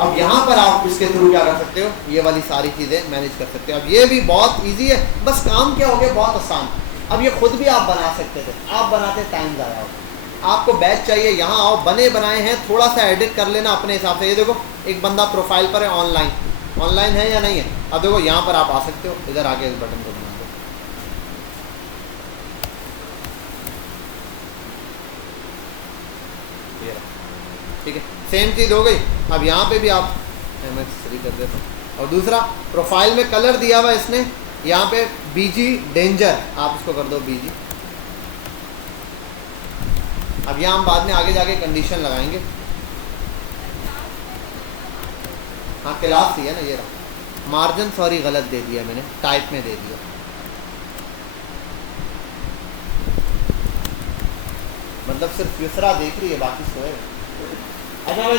अब यहाँ पर आप इसके थ्रू क्या कर सकते हो, ये वाली सारी चीज़ें मैनेज कर सकते हो। अब ये भी बहुत इजी है, बस काम क्या हो गया, बहुत आसान। अब ये खुद भी आप बना सकते थे, आप बनाते टाइम ज़्यादा होगा। आपको बैच चाहिए, यहाँ आओ, बने बनाए हैं, थोड़ा सा एडिट कर लेना अपने हिसाब से। ये देखो एक बंदा प्रोफाइल पर है, ऑनलाइन है या नहीं है। अब देखो यहाँ पर आप आ सकते हो, इधर आके इस बटन को बना दो, ठीक है। सेम चीज़ हो गई। अब यहाँ पे भी आप MX3 कर देते हो। और दूसरा, प्रोफाइल में कलर दिया हुआ इसने, यहाँ पे BG डेंजर, आप इसको कर दो BG। अब यहाँ हम बाद में आगे जाके कंडीशन लगाएंगे। हाँ क्लास थी है ना, ये रहा मार्जिन, सॉरी गलत दे दिया मैंने, टाइप में दे दिया। मतलब सिर्फ यूसरा देख रही है, बाकी सोए। अच्छा भाई,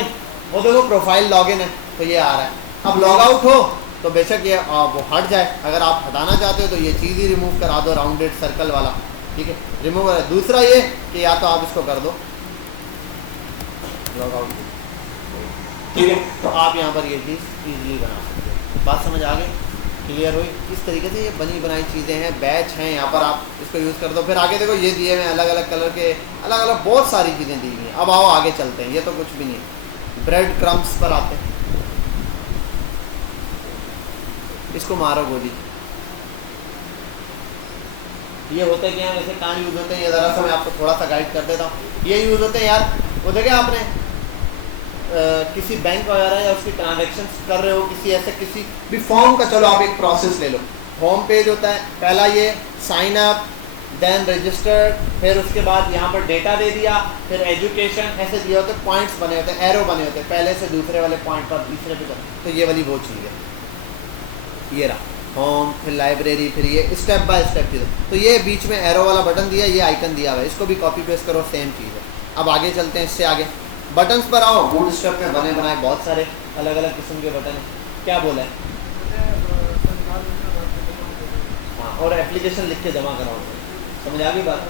वो देखो प्रोफाइल लॉगिन है तो ये आ रहा है। अब लॉग आउट हो तो बेशक ये वो हट जाए। अगर आप हटाना चाहते हो तो ये चीज़ ही रिमूव करा दो, राउंडेड सर्कल वाला, ठीक है, रिमूव करा। दूसरा ये कि या तो आप इसको कर दो लॉग आउट, ठीक है, तो आप यहाँ पर ये चीज़ ईजिली बना सकते हो। बात समझ आ गई, क्लियर हुई। इस तरीके से ये बनी बनाई चीज़ें हैं, बैच हैं, यहाँ पर आप इसको यूज़ कर दो। फिर आगे देखो ये दिए हुए अलग अलग कलर के, अलग अलग बहुत सारी चीज़ें दी हुई हैं। अब आओ आगे चलते हैं, ये तो कुछ भी नहीं है। ब्रेड क्रम्स पर आते हैं, इसको मारो गोली। ये होते क्या हैं, वैसे कहाँ यूज़ होते हैं, ये ज़रा सा मैं आपको थोड़ा सा गाइड कर देता हूँ। ये यूज़ होते हैं यार, वो देखे आपने किसी बैंक वगैरह या उसकी ट्रांजेक्शन कर रहे हो, किसी ऐसे किसी भी फॉर्म का, चलो आप एक प्रोसेस ले लो। होम पेज होता है, पहला ये साइन अप, देन रजिस्टर्ड, फिर उसके बाद यहाँ पर डेटा दे दिया, फिर एजुकेशन, ऐसे दिए होते हैं, पॉइंट्स बने होते हैं, एरो बने होते हैं, पहले से दूसरे वाले पॉइंट पर तीसरे पे। तो ये वाली वो चीज़ है, ये रहा होम, फिर लाइब्रेरी, फिर ये स्टेप बाय स्टेप चीज़। तो ये बीच में एरो वाला बटन दिया, ये आइकन दिया हुआ है, इसको भी कॉपी पेस्ट करो, सेम चीज़ है। अब आगे चलते हैं, इससे आगे बटन्स पर आओ। बूटस्ट्रैप में बने बनाए बहुत सारे अलग अलग किस्म के बटन हैं। क्या बोला है, हाँ, और एप्लीकेशन लिख के जमा कराओ, समझ आ गई बात,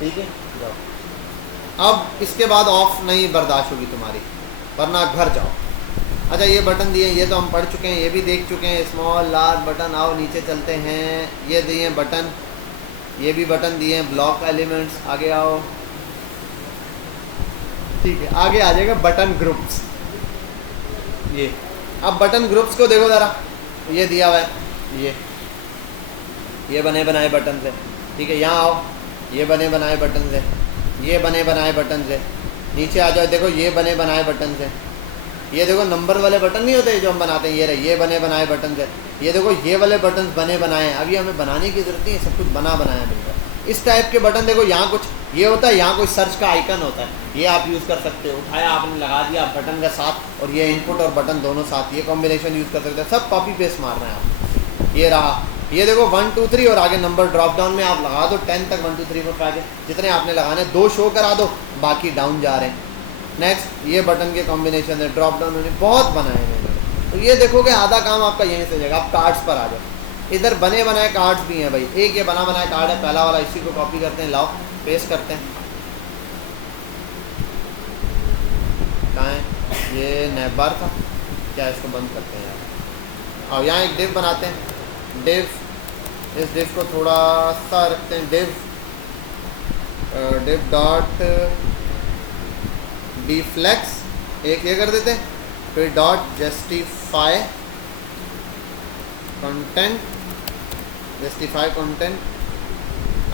ठीक है। जाओ, अब इसके बाद ऑफ नहीं बर्दाश्त होगी तुम्हारी, वरना घर जाओ। अच्छा ये बटन दिए, ये तो हम पढ़ चुके हैं, ये भी देख चुके हैं, स्मॉल लार्ज बटन। आओ नीचे चलते हैं, ये दिए बटन, ये भी बटन दिए हैं, ब्लॉक एलिमेंट्स। आगे आओ, ठीक है, आगे आ जाएगा बटन ग्रुप्स। ये अब बटन ग्रुप्स को देखो ज़रा, ये दिया हुआ है, ये बने बनाए बटन है, ठीक है। यहाँ आओ, ये बने बनाए बटन है, ये बने बनाए बटन है। नीचे आ जाओ, देखो ये बने बनाए बटन है। ये देखो नंबर वाले बटन नहीं होते जो हम बनाते हैं, ये रहे, ये बने बनाए बटन है। ये देखो ये वाले बटन बने बनाए हैं, अभी हमें बनाने की ज़रूरत नहीं है, सब कुछ बना बनाया मिलता है। इस टाइप के बटन देखो, यहाँ कुछ ये होता है, यहाँ कोई सर्च का आइकन होता है, ये आप यूज़ कर सकते हो। उठाया आपने, लगा दिया बटन का साथ, और ये इनपुट और बटन दोनों साथ, ये कॉम्बिनेशन यूज़ कर सकते हैं। सब कॉपी पेस्ट मारना है आप। ये रहा, ये देखो 1 2 3 और आगे नंबर ड्रॉप डाउन में आप लगा दो 10 तक, 1 2 3 4 5 जितने आपने लगाने, 2 शो करा दो, बाकी डाउन जा रहे हैं। नेक्स्ट ये बटन के कॉम्बिनेशन है, ड्रॉप डाउन मैंने बहुत बनाए मैंने, तो ये देखोगे आधा काम आपका यहीं से हो जाएगा। आप कार्ड्स पर आ जाओ, इधर बने बनाए कार्ड्स भी हैं भाई। एक ये बना बनाया कार्ड है पहला वाला, इसी को कॉपी करते हैं, लाओ पेस्ट करते हैं। कहाँ है ये नैब बार था क्या, इसको बंद करते हैं यार। और यहाँ एक डिव बनाते हैं, डिव, इस डिव को थोड़ा सा रखते हैं, डिव डॉट डी फ्लेक्स, एक ये कर देते हैं, फिर dot justify content, justify content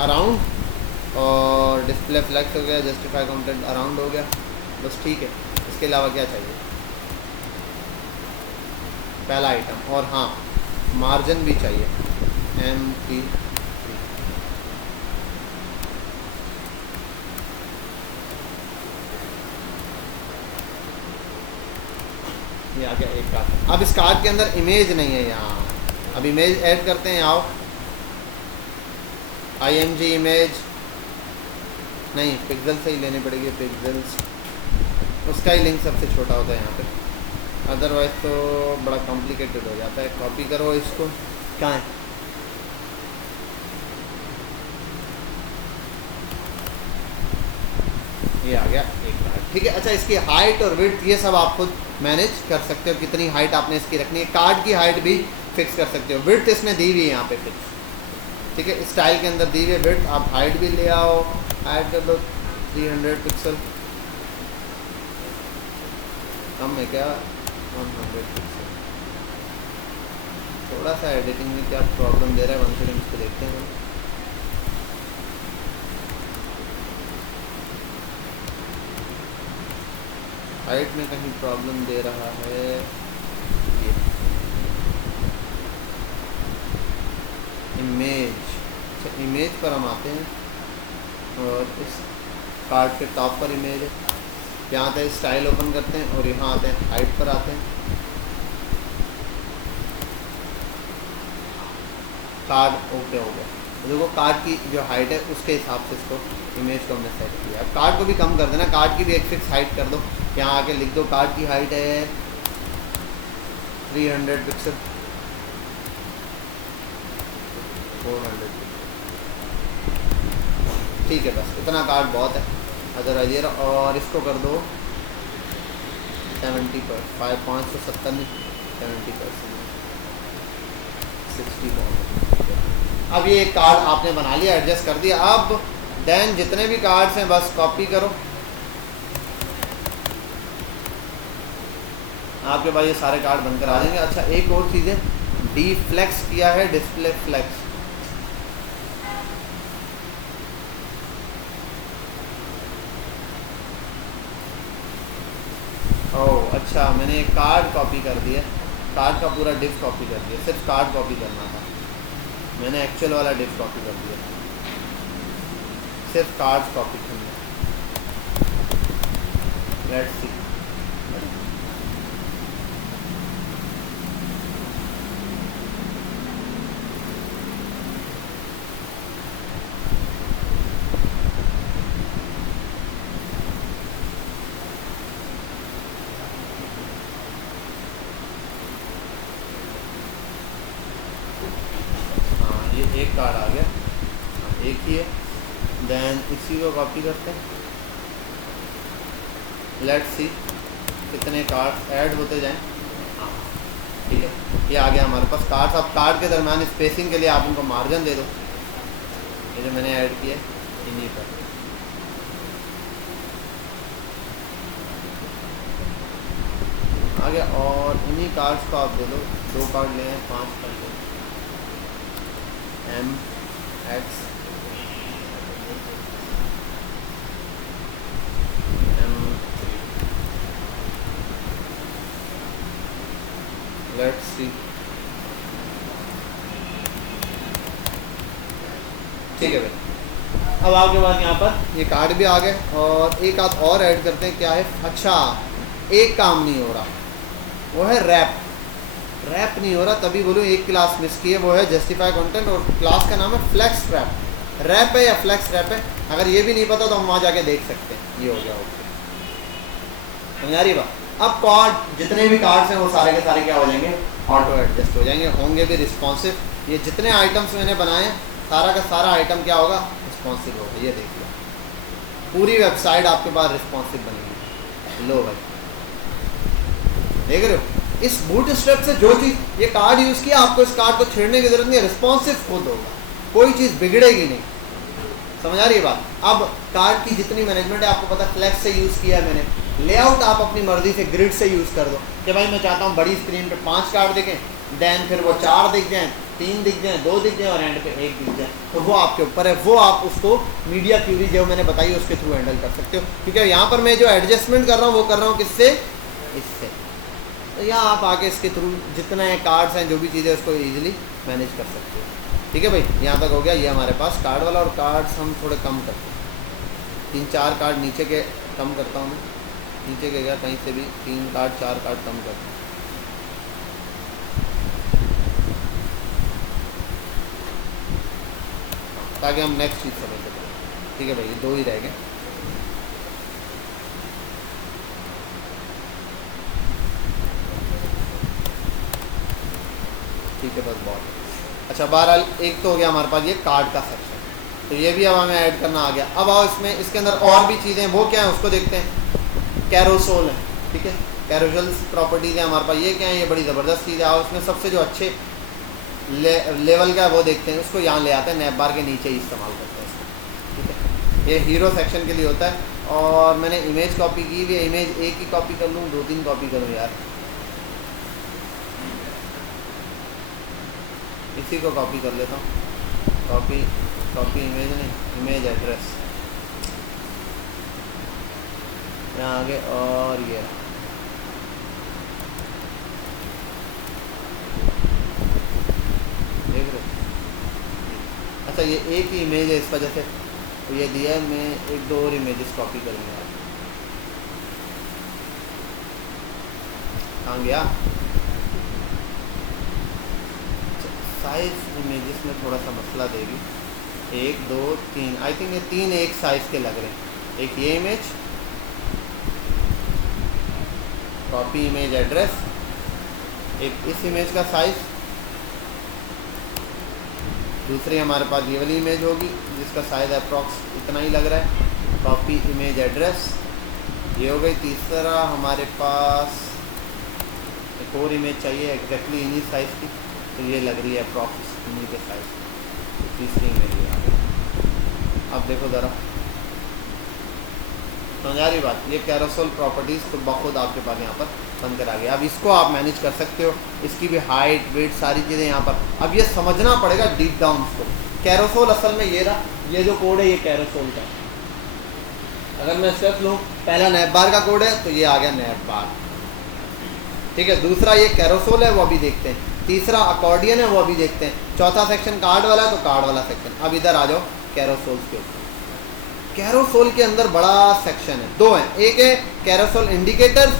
around, और डिस्प्ले फ्लेक्स हो गया, जस्टिफाई कंटेंट अराउंड हो गया, बस ठीक है। इसके अलावा क्या चाहिए, पहला आइटम, और हाँ मार्जिन भी चाहिए, MP3। ये आ गया एक कार्ड। अब इस कार्ड के अंदर इमेज नहीं है यहाँ, अब इमेज ऐड करते हैं। आओ IMG इमेज नहीं, पिक्सल से ही लेनी पड़ेगी, पिक्सल्स, उसका ही लिंक सबसे छोटा होता है यहाँ पे, अदरवाइज तो बड़ा कॉम्प्लिकेटेड हो जाता है। कॉपी करो इसको, कहाँ है, ये आ गया एक कार्ड, ठीक है। अच्छा, इसकी हाइट और विड्थ ये सब आप खुद मैनेज कर सकते हो, कितनी हाइट आपने इसकी रखनी है। कार्ड की हाइट भी फिक्स कर सकते हो, विड्थ इसमें दी हुई है यहाँ पे फिक्स, ठीक है। स्टाइल के अंदर दी हुई विड्थ, आप हाइट भी ले आओ, हाइट कर दो 300 पिक्सल, कम है क्या 100 पिक्सल। थोड़ा सा एडिटिंग में क्या प्रॉब्लम दे रहा है, 1 सेकंड इसको देखते हैं। हाइट में कहीं प्रॉब्लम दे रहा है, ये इमेज, अच्छा इमेज पर हम आते हैं, और इस कार्ड के टॉप पर इमेज है, यहाँ आते हैं स्टाइल ओपन करते हैं, और यहाँ आते हैं हाइट पर आते हैं, कार्ड ओके हो गया। तो देखो कार्ड की जो हाइट है उसके हिसाब से इसको इमेज को हमने सेट किया। अब कार्ड को भी कम कर देना, कार्ड की भी एक फिक्स हाइट कर दो, यहाँ आके लिख दो कार्ड की हाइट है 300 पिक्सल, 400 पिक्सल, ठीक है, बस इतना कार्ड बहुत है। अदरवाइज ये, और इसको कर दो 70%, 570 70%, 60%। अब ये कार्ड आपने बना लिया, एडजस्ट कर दिया। अब देन जितने भी कार्ड्स हैं बस कॉपी करो, आपके पास ये सारे कार्ड बनकर आ जाएंगे। अच्छा एक और चीज़ है, डी फ्लेक्स किया है, डिस्प्ले फ्लेक्स, ओह अच्छा, मैंने एक कार्ड कॉपी कर दिया, कार्ड का पूरा डिफ कॉपी कर दिया, सिर्फ कार्ड कॉपी करना था, मैंने एक्चुअल वाला डिफ कॉपी कर दिया, सिर्फ कार्ड कॉपी करना। लेट्स सी, एक कार्ड आ गया, एक ही है, देन इसी को कॉपी करते हैं। लेट्स सी कितने कार्ड ऐड होते जाएं, ठीक है, ये आ गया हमारे पास कार्ड्स। अब कार्ड के दरम्यान स्पेसिंग के लिए आप उनको मार्जिन दे दो, ये जो मैंने ऐड किया इन्हीं पर, आ गया। और इन्हीं कार्ड्स को आप दे दो, 2 कार्ड ले हैं, 5 कार्ड ले, MX लेट्स सी, ठीक है भाई। अब आपके पास यहाँ पर ये कार्ड भी आ गए, और एक आध और ऐड करते हैं, क्या है, अच्छा एक काम नहीं हो रहा, वो है रैप, रैप नहीं हो रहा, तभी बोलूँ एक क्लास मिस की है, वो है जस्टिफाई कंटेंट, और क्लास का नाम है फ्लेक्स रैप। रैप है या फ्लेक्स रैप है, अगर ये भी नहीं पता तो हम वहाँ जाके देख सकते हैं। ये हो गया ओके, समझ आ रही बात। अब कार्ड जितने भी कार्ड्स हैं वो सारे के सारे क्या हो जाएंगे, ऑटो एडजस्ट हो जाएंगे, होंगे भी रिस्पॉन्सिव। ये जितने आइटम्स मैंने बनाए हैं सारा का सारा आइटम क्या होगा, रिस्पॉन्सिव होगा। ये देख लो पूरी वेबसाइट आपके पास रिस्पॉन्सिव बनेगी। लो भाई देख रहे हो, इस बूटस्ट्रैप से जो चीज़ ये कार्ड यूज़ किया, आपको इस कार्ड को छेड़ने की जरूरत नहीं है, रिस्पॉन्सिव खुद होगा, कोई चीज़ बिगड़ेगी नहीं। समझ आ रही है बात। अब कार्ड की जितनी मैनेजमेंट है आपको पता, फ्लेक्स से यूज़ किया है मैंने, लेआउट आप अपनी मर्जी से ग्रिड से यूज़ कर दो कि भाई मैं चाहता हूँ बड़ी स्क्रीन पे 5 कार्ड दिखें, देन फिर वो 4 दिख जाएँ, 3 दिख जाएँ, 2 दिख जाएँ और एंड पे 1 दिख जाए, तो वो आपके ऊपर है। वो आप उसको मीडिया क्यूरी जो मैंने बताई उसके थ्रू हैंडल कर सकते हो, क्योंकि यहाँ पर मैं जो एडजस्टमेंट कर रहा हूँ वो कर रहा हूँ किससे, इससे। तो यहाँ आप आके इसके थ्रू जितना है कार्ड्स हैं जो भी चीज़ें उसको ईजिली मैनेज कर सकते हो। ठीक है भाई, यहाँ तक हो गया। ये हमारे पास कार्ड वाला, और कार्ड्स हम थोड़े कम करते हैं, 3-4 कार्ड नीचे के कम करता हूँ मैं, नीचे के गया कहीं से भी 3 कार्ड 4 कार्ड कम करता हूँ, ताकि हम नेक्स्ट चीज़ समझ सकें। ठीक है भाई, ये 2 ही रह गए। ठीक है बस बहुत अच्छा। बहरहाल एक तो हो गया हमारे पास ये कार्ड का सेक्शन, तो ये भी अब हमें ऐड करना आ गया। अब आओ इसमें, इसके अंदर और भी चीज़ें, वो क्या है उसको देखते हैं। कैरोसोल है, ठीक है, कैरोसोल प्रॉपर्टीज़ है हमारे पास। ये क्या है, ये बड़ी ज़बरदस्त चीज़ है। आओ इसमें सबसे जो अच्छे लेवल का है वो देखते हैं, उसको यहाँ ले आते हैं, नैप बार के नीचे ही इस्तेमाल करते हैं इसको। ठीक है, ये हीरो सेक्शन के लिए होता है। और मैंने इमेज कॉपी की हुई है, इमेज एक ही कॉपी कर लूँ, 2-3 कॉपी करूँ यार, इसी को कॉपी कर लेता हूँ। कॉपी इमेज नहीं, इमेज एड्रेस यहाँ आगे, और ये देख रहे। अच्छा ये एक ही इमेज है इस वजह से तो ये दिया है, मैं 1-2 और इमेजेस कॉपी करूँगा। कहाँ गया, साइज इमेजेस में थोड़ा सा मसला देगी। 1 2 3, आई थिंक ये 3 एक साइज़ के लग रहे हैं। एक ये इमेज, कॉपी इमेज एड्रेस, एक इस इमेज का साइज़, दूसरी हमारे पास ये वाली इमेज होगी जिसका साइज़ अप्रॉक्स इतना ही लग रहा है, कॉपी इमेज एड्रेस, ये हो गई। तीसरा हमारे पास एक और इमेज चाहिए एग्जैक्टली इन्हीं साइज़ की, तो ये लग रही है अप्रॉक्स इन्हीं के साइज़, तीसरी इमेज है। अब देखो ज़रा, समझ आ रही बात। ये कैरोसेल प्रॉपर्टीज़ तो बखुद आपके पास यहाँ पर बन कर आ गया। अब इसको आप मैनेज कर सकते हो, इसकी भी हाइट वेट सारी चीज़ें यहाँ पर। अब ये समझना पड़ेगा डीप डाउन इसको। कैरोसेल असल में ये रहा, ये जो कोड है ये कैरोसेल का। अगर मैं स्टेप लूँ, पहला नैप बार का कोड है तो ये आ गया नैप बार, ठीक है। दूसरा ये कैरोसेल है, वो अभी देखते हैं। तीसरा अकॉर्डियन है, वो अभी देखते हैं। चौथा सेक्शन कार्ड वाला है, तो कार्ड वाला सेक्शन। अब इधर आ जाओ कैरोसेल के ऊपर। कैरोसेल के अंदर बड़ा सेक्शन है, 2 हैं। एक है कैरोसेल इंडिकेटर्स,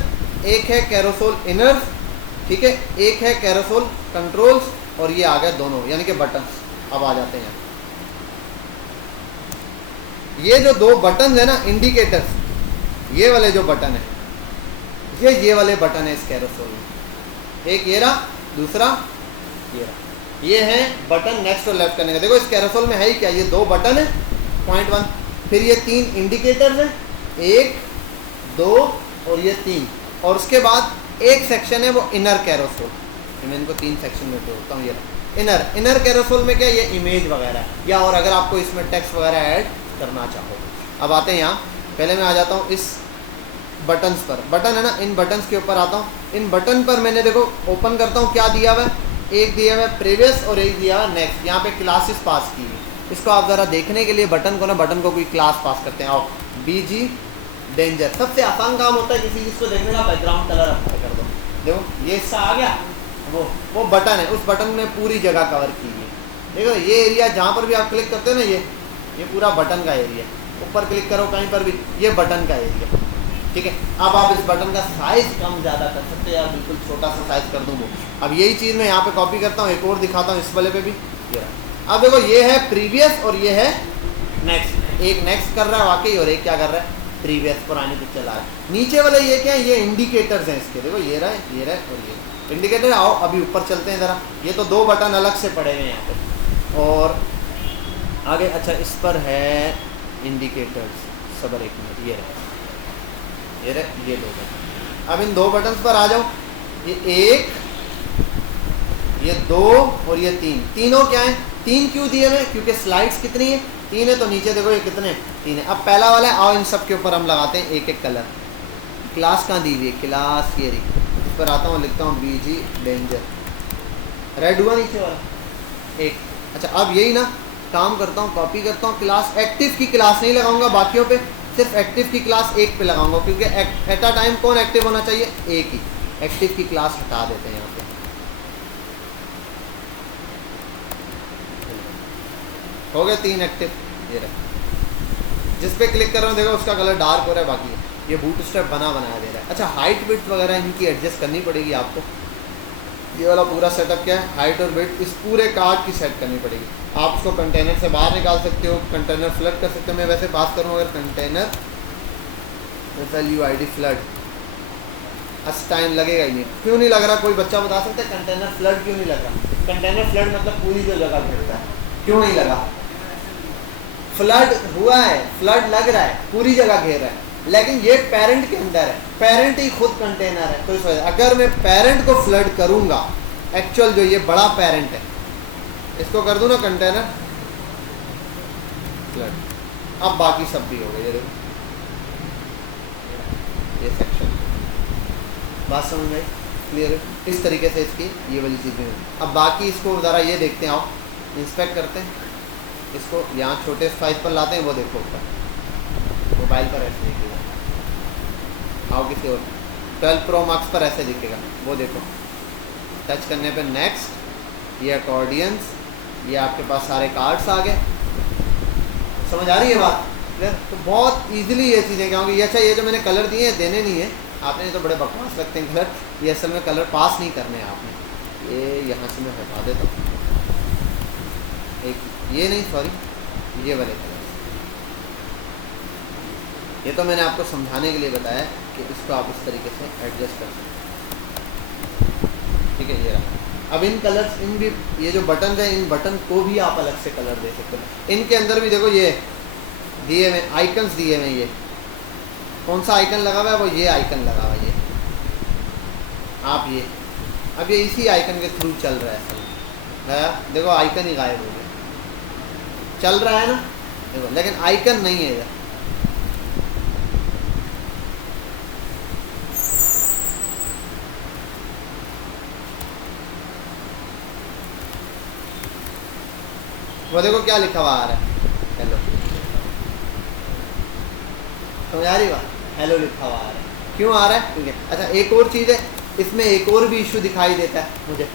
एक है कैरोसेल इनर्स, ठीक है, एक है कैरोसेल कंट्रोल्स, और ये आ गए दोनों यानी कि बटन्स। अब आ जाते हैं ये जो 2 बटन है ना इंडिकेटर्स, ये वाले जो बटन है ये वाले बटन है इस कैरोसेल में। एक ये रहा, दूसरा ये रहा। ये है बटन नेक्स्ट और लेफ्ट करने का। देखो इस कैरोसेल में है ही क्या, ये 2 बटन है, पॉइंट 1, फिर ये 3 इंडिकेटर्स हैं, 1 2 और ये 3, और उसके बाद एक सेक्शन है वो इनर कैरोसेल। मैं इनको 3 सेक्शन में तोड़ता हूँ। ये इनर कैरोसेल में क्या, ये इमेज वगैरह है, या और अगर आपको इसमें टेक्स्ट वगैरह ऐड करना चाहो। अब आते हैं यहाँ, पहले मैं आ जाता हूँ इस बटन्स पर। बटन है ना, इन बटन्स के ऊपर आता हूँ। इन बटन पर मैंने देखो ओपन करता हूँ, क्या दिया हुआ है, एक दिया हुआ है प्रीवियस और एक दिया हुआ है नेक्स्ट। यहाँ पे क्लासेस पास की हुई। इसको आप ज़रा देखने के लिए बटन को ना, बटन को कोई क्लास पास करते हैं। आओ BG डेंजर, सबसे आसान काम होता है किसी चीज़ को देखने का, बैकग्राउंड कलर अप्लाई कर दो। देखो ये हिस्सा आ गया, वो बटन है, उस बटन में पूरी जगह कवर की हुई है। देखो ये एरिया जहाँ पर भी आप क्लिक करते हो ना, ये पूरा बटन का एरिया। ऊपर क्लिक करो कहीं पर भी, ये बटन का एरिया, ठीक है। अब आप इस बटन का साइज़ कम ज़्यादा कर सकते हैं, या बिल्कुल छोटा सा साइज़ कर दूँ वो। अब यही चीज़ मैं यहाँ पे कॉपी करता हूँ, एक और दिखाता हूँ इस वाले पे भी। अब देखो ये है प्रीवियस और ये है नेक्स्ट। एक नेक्स्ट कर रहा है वाकई, और एक क्या कर रहा है प्रीवियस पुरानी पिक्चर ला रहा है। नीचे वाले ये क्या है, ये इंडिकेटर्स हैं इसके, देखो ये रहा और ये इंडिकेटर। आओ अभी ऊपर चलते हैं ज़रा, ये तो 2 बटन अलग से पड़े हुए हैं यहाँ पे। और आगे अच्छा इस पर है इंडिकेटर्स, सबर एक मिनट, ये रहे ये 2 बटन। अब इन 2 बटन पर आ जाओ, ये 1, ये 2 और ये 3, तीनों क्या है, 3 क्यों दिए हुए, क्योंकि स्लाइड्स कितनी है, 3 है, तो नीचे देखो ये कितने 3 है। अब पहला वाला है, आओ इन सब के ऊपर हम लगाते हैं एक एक कलर। क्लास कहाँ दी हुई है, क्लास ये रही, इस पर आता हूँ, लिखता हूँ BG डेंजर, रेड हुआ नीचे वाला एक। अच्छा अब यही ना काम करता हूँ, कॉपी करता हूँ, क्लास एक्टिव की क्लास नहीं लगाऊंगा बाकियों पे, सिर्फ एक्टिव की क्लास एक पे लगाऊंगा, क्योंकि एट अ टाइम कौन एक्टिव होना चाहिए, एक ही। एक्टिव की क्लास हटा देते हैं यहाँ पे, हो गए 3 एक्टिव। ये रहे, जिस पे क्लिक कर रहा हूँ देखो उसका कलर डार्क हो रहा है, बाकी ये बूटस्ट्रैप बनाया दे रहा है। अच्छा हाइट विड्थ वगैरह इनकी एडजस्ट करनी पड़ेगी आपको। ये वाला पूरा सेटअप क्या है, हाइट और विड्थ इस पूरे कार्ड की सेट करनी पड़ेगी। आप उसको कंटेनर से बाहर निकाल सकते हो, कंटेनर फ्लड कर सकते हो। मैं वैसे बात करूँ अगर कंटेनर FLUID फ्लड, टाइम लगेगा ही नहीं। क्यों नहीं लग रहा, कोई बच्चा बता सकता है कंटेनर फ्लड क्यों नहीं लग रहा? कंटेनर फ्लड मतलब पूरी जो जगह घेरता है, क्यों नहीं लगा? फ्लड हुआ है, फ्लड लग रहा है, पूरी जगह घेर रहा है, लेकिन ये पेरेंट के अंदर है, पेरेंट ही खुद कंटेनर है। तो इस वजह अगर मैं पेरेंट को फ्लड करूंगा, एक्चुअल जो ये बड़ा पेरेंट है, इसको कर दूं ना कंटेनर फ्लड, अब बाकी सब भी हो गए। ये सेक्शन बात समझ में क्लियर, इस तरीके से इसकी ये वाली चीज़ें। अब बाकी इसको ज़रा ये देखते हैं, आओ इंस्पेक्ट करते हैं इसको। यहाँ छोटे साइज पर लाते हैं, वो देखो ऊपर मोबाइल पर ऐसे दिखेगा, आओ किसी और 12 Pro Max पर ऐसे दिखेगा, वो देखो टच करने पे नेक्स्ट, ये अकॉर्डियंस, ये आपके पास सारे कार्ड्स आ गए। समझ आ रही है बात क्लियर? तो बहुत इजीली ये चीज़ें क्या होंगी। अच्छा ये जो मैंने कलर दिए हैं देने नहीं है आपने, तो बड़े बकवास लगते हैं कलर, ये असल में कलर पास नहीं करने हैं आपने। ये यहाँ से मैं हटा देता हूँ, एक ये नहीं सॉरी ये वाले कलर, ये तो मैंने आपको समझाने के लिए बताया कि इसको आप इस तरीके से एडजस्ट कर सकते हैं, ठीक है। ये रहा। अब इन कलर्स, इन भी ये जो बटन है, इन बटन को भी आप अलग से कलर दे सकते हैं। इनके अंदर भी देखो ये दिए हुए आइकन्स दिए हुए, ये कौन सा आइकन लगा हुआ है, वो ये आइकन लगा हुआ है, ये आप ये अब ये इसी आइकन के थ्रू चल रहा है। देखो आइकन ही गायब हो गया, चल रहा है ना देखो, लेकिन आइकन नहीं है इधर। वो देखो क्या लिखा हुआ आ रहा है, हेलो, समझ आ रही बात, हेलो लिखा हुआ आ रहा है। क्यों आ रहा है? ठीक है। अच्छा एक और चीज़ है, इसमें एक और भी इशू दिखाई देता है मुझे,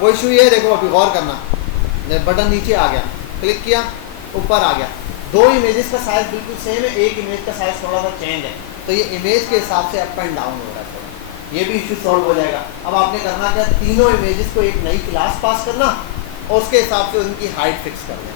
वो इशू ये देखो, अभी गौर करना, बटन नीचे आ गया, क्लिक किया ऊपर आ गया, 2 इमेजेस का साइज बिल्कुल सेम है, एक इमेज का साइज थोड़ा सा चेंज है, तो ये इमेज के हिसाब से अप एंड डाउन हो रहा है थोड़ा, ये भी इशू सॉल्व हो जाएगा। अब आपने करना क्या, तीनों इमेजेस को एक नई क्लास पास करना और उसके हिसाब से उनकी हाइट फिक्स कर देना,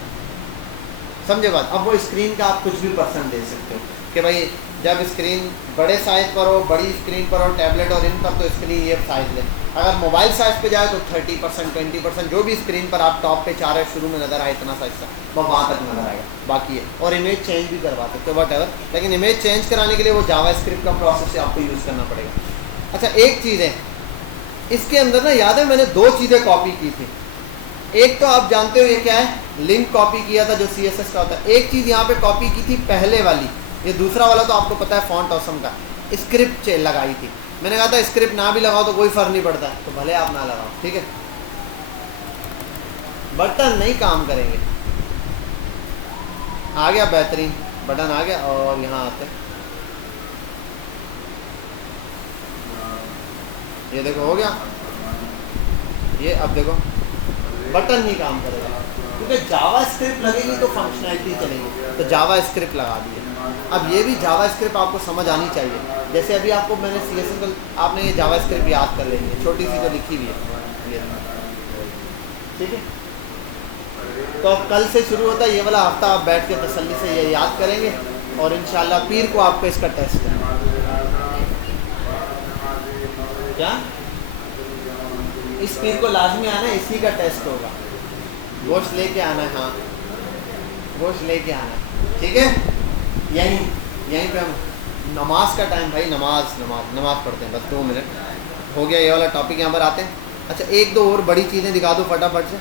समझे बात। अब वो स्क्रीन का आप कुछ भी % दे सकते हो कि भाई जब स्क्रीन बड़े साइज़ पर हो, बड़ी स्क्रीन पर हो, टैबलेट और इन पर, तो स्क्रीन ये साइज़ ले। अगर मोबाइल साइज़ पे जाए तो 30% 20%, जो भी स्क्रीन पर आप टॉप पे चाह रहे शुरू में नज़र आए इतना साइज वो वहाँ तक नज़र आएगा, बाकी है। और इमेज चेंज भी करवा सकते हो वट एवर, लेकिन इमेज चेंज कराने के लिए वो जावास्क्रिप्ट का प्रोसेस आपको यूज़ करना पड़ेगा। अच्छा एक चीज़ है इसके अंदर ना, याद है मैंने 2 चीज़ें कॉपी की थी। एक तो आप जानते हो ये क्या है, लिंक कॉपी किया था जो CSS का होता है। एक चीज़ यहाँ पे कॉपी की थी पहले वाली, ये दूसरा वाला तो आपको पता है फॉन्ट ऑसम का, स्क्रिप्ट लगाई थी। मैंने कहा था स्क्रिप्ट ना भी लगाओ तो कोई फ़र्क नहीं पड़ता, तो भले आप ना लगाओ, ठीक है। बटन नहीं काम करेंगे, आ गया बेहतरीन बटन आ गया, और यहाँ आते ये देखो हो गया ये। अब देखो बटन नहीं काम करेगा क्योंकि जावास्क्रिप्ट लगेगी तो फंक्शनैलिटी चलेगी, तो जावास्क्रिप्ट लगा दिए। अब ये भी जावास्क्रिप्ट आपको समझ आनी चाहिए, जैसे अभी आपको मैंने CSS, आपने ये जावास्क्रिप्ट याद कर लेंगे, छोटी सी जो लिखी हुई है, ठीक है। तो अब कल से शुरू होता है ये वाला हफ्ता, आप बैठ के तसल्ली से ये याद करेंगे और इंशाल्लाह पीर को आपको इसका टेस्ट है। क्या इस पीर को लाजमी आना है, इसी का टेस्ट होगा। गोश्त लेके आना है, हाँ गोश्त लेके आना है, ठीक है। यहीं पे हम नमाज का टाइम भाई, नमाज पढ़ते हैं बस 2 मिनट हो गया। ये वाला टॉपिक यहाँ पर आते हैं। अच्छा एक दो और बड़ी चीज़ें दिखा दो फटाफट से।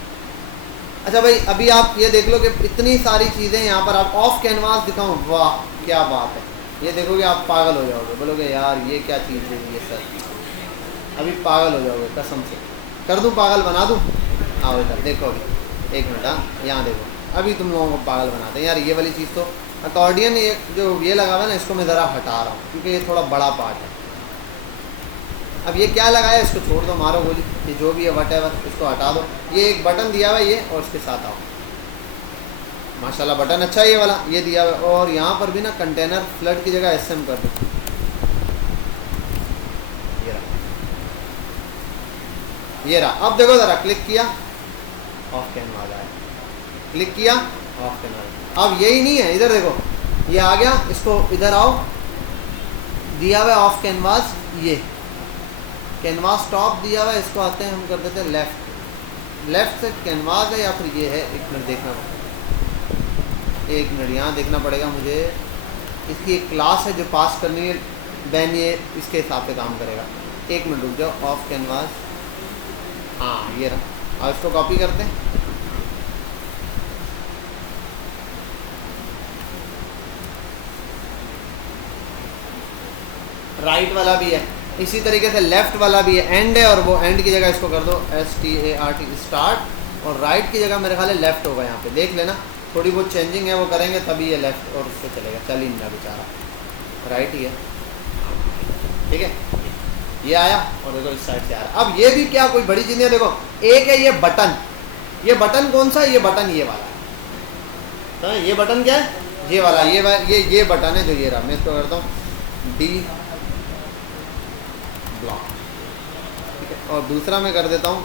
अच्छा भाई अभी आप ये देख लो कि इतनी सारी चीज़ें यहाँ पर आप ऑफ कैनवास दिखाऊँ, वाह क्या बात है। ये देखोगे आप पागल हो जाओगे, बोलोगे यार ये क्या चीज़ है ये सर, अभी पागल हो जाओगे कसम से। कर दूँ पागल बना दूँ? आओ इधर देखो अभी 1 मिनट, हाँ यहाँ देखो अभी तुम लोगों को पागल बनाते हैं यार। ये वाली चीज़ तो अकॉर्डियन ये जो ये लगा हुआ है ना, इसको मैं ज़रा हटा रहा हूँ क्योंकि ये थोड़ा बड़ा पार्ट है। अब ये क्या लगाया है, इसको छोड़ दो, मारो गोली, ये जो भी है वट एवर, इसको हटा दो। ये एक बटन दिया हुआ है ये, और इसके साथ आओ, माशाल्लाह बटन अच्छा है ये वाला, ये दिया हुआ है। और यहाँ पर भी ना कंटेनर फ्लड की जगह एसएम कर दो, ये रहा। अब देखो ज़रा, क्लिक किया ऑफ कैनवास आया, क्लिक किया ऑफ कैनवास। अब यही नहीं है, इधर देखो ये आ गया, इसको इधर आओ, दिया हुआ है ऑफ कैनवास, ये कैनवास टॉप दिया हुआ है, इसको आते हैं हम कर देते हैं लेफ़्ट से कैनवास है या फिर ये है, 1 मिनट देखना पड़ेगा, 1 मिनट यहाँ देखना पड़ेगा मुझे। इसकी एक क्लास है जो पास करनी है, देन ये इसके हिसाब से काम करेगा। 1 मिनट रुक जाओ, ऑफ कैनवास, हाँ ये रहा। अब इसको कॉपी करते हैं, राइट वाला भी है इसी तरीके से, लेफ़्ट वाला भी है, एंड है, और वो एंड की जगह इसको कर दो START स्टार्ट, और राइट की जगह मेरे ख्याल है लेफ़्ट होगा। यहाँ पे देख लेना, थोड़ी बहुत चेंजिंग है वो करेंगे तभी ये लेफ़्ट और उससे चलेगा। चल ही नहीं बेचारा, राइट ही है, ठीक है। ये आया और देखो इस साइड से आ रहा। अब ये भी क्या कोई बड़ी चीज़ है, देखो एक है ये बटन, ये बटन कौन सा है, ये बटन ये वाला है। तो ये बटन क्या है, ये वाला, ये बटन है जो ये रहा। मैं इसको करता हूँ D ब्लॉक, ठीक है। और दूसरा मैं कर देता हूँ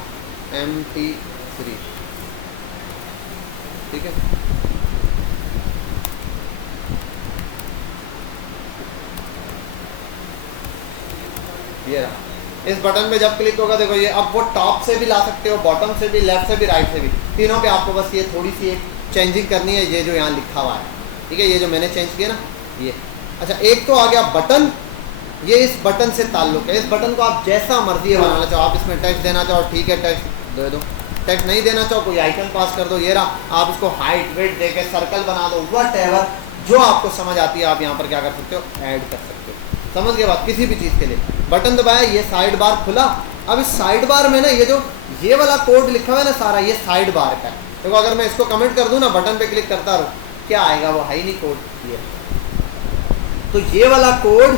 MT3, ठीक है। ये रहा। इस बटन पे जब क्लिक होगा देखो ये, अब वो टॉप से भी ला सकते हो, बॉटम से भी, लेफ्ट से भी, राइट से भी, तीनों पे आपको बस ये थोड़ी सी एक चेंजिंग करनी है, ये जो यहाँ लिखा हुआ है, ठीक है। ये जो मैंने चेंज किया ना ये। अच्छा एक तो आ गया बटन, ये इस बटन से ताल्लुक है। इस बटन को आप जैसा मर्जी बनाना चाहो, आप इसमें टेक्स्ट देना चाहो ठीक है टेक्स्ट दे दो, टेक्स्ट नहीं देना चाहो कोई आइकन पास कर दो, ये रहा। आप इसको हाइट वेट दे के सर्कल बना दो, वट एवर जो आपको समझ आती है आप यहाँ पर क्या कर सकते हो, ऐड कर सकते हो। समझ के बाद किसी भी चीज़ के लिए बटन दबाया, ये साइड बार खुला। अब इस साइड बार में ना ये जो ये वाला कोड लिखा हुआ है ना सारा, ये साइड बार का है। देखो अगर मैं इसको कमेंट कर दूँ ना, बटन पे क्लिक करता रहूँ, क्या आएगा, वो है ही नहीं कोड। ये तो ये वाला कोड,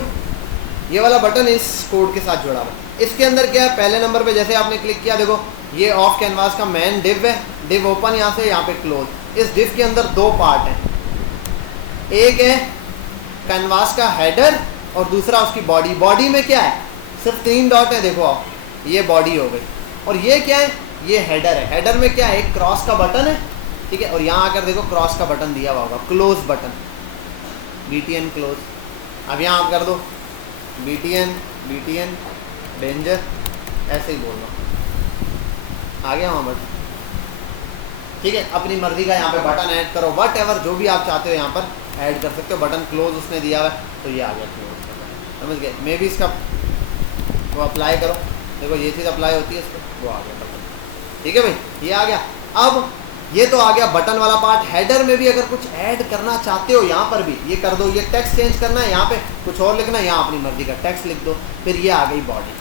ये वाला बटन इस कोड के साथ जुड़ा हुआ है। इसके अंदर क्या है, पहले नंबर पे जैसे आपने क्लिक किया देखो ये ऑफ कैनवास का मेन डिव है, डिव ओपन यहाँ से, यहाँ पे क्लोज। इस डिव के अंदर 2 पार्ट हैं, एक है कैनवास का हेडर और दूसरा उसकी बॉडी। बॉडी में क्या है, सिर्फ 3 डॉट है, देखो आप, ये बॉडी हो गई। और ये क्या है, ये हेडर है। हेडर में क्या है, एक क्रॉस का बटन है, ठीक है। और यहाँ आकर देखो क्रॉस का बटन दिया हुआ होगा, क्लोज बटन, BTN क्लोज। अब यहाँ आप कर दो BTN डेंजर, ऐसे ही बोल दो, आ गया वहाँ बटन, ठीक है। अपनी मर्जी का यहाँ पे बटन ऐड करो, वट एवर जो भी आप चाहते हो यहाँ पर ऐड कर सकते हो। बटन क्लोज उसने दिया हुआ है तो ये आ गया क्लोज, समझ गए। मे भी इसका वो अप्लाई करो, देखो ये चीज़ अप्लाई होती है इस पर, वो आ गया बटन, ठीक है भाई, ये आ गया। अब ये तो आ गया बटन वाला पार्ट। हेडर में भी अगर कुछ ऐड करना चाहते हो यहाँ पर भी ये कर दो। ये टेक्स्ट चेंज करना है, यहाँ पे कुछ और लिखना है, यहाँ अपनी मर्जी का टेक्स्ट लिख दो। फिर ये आ गई बॉडी,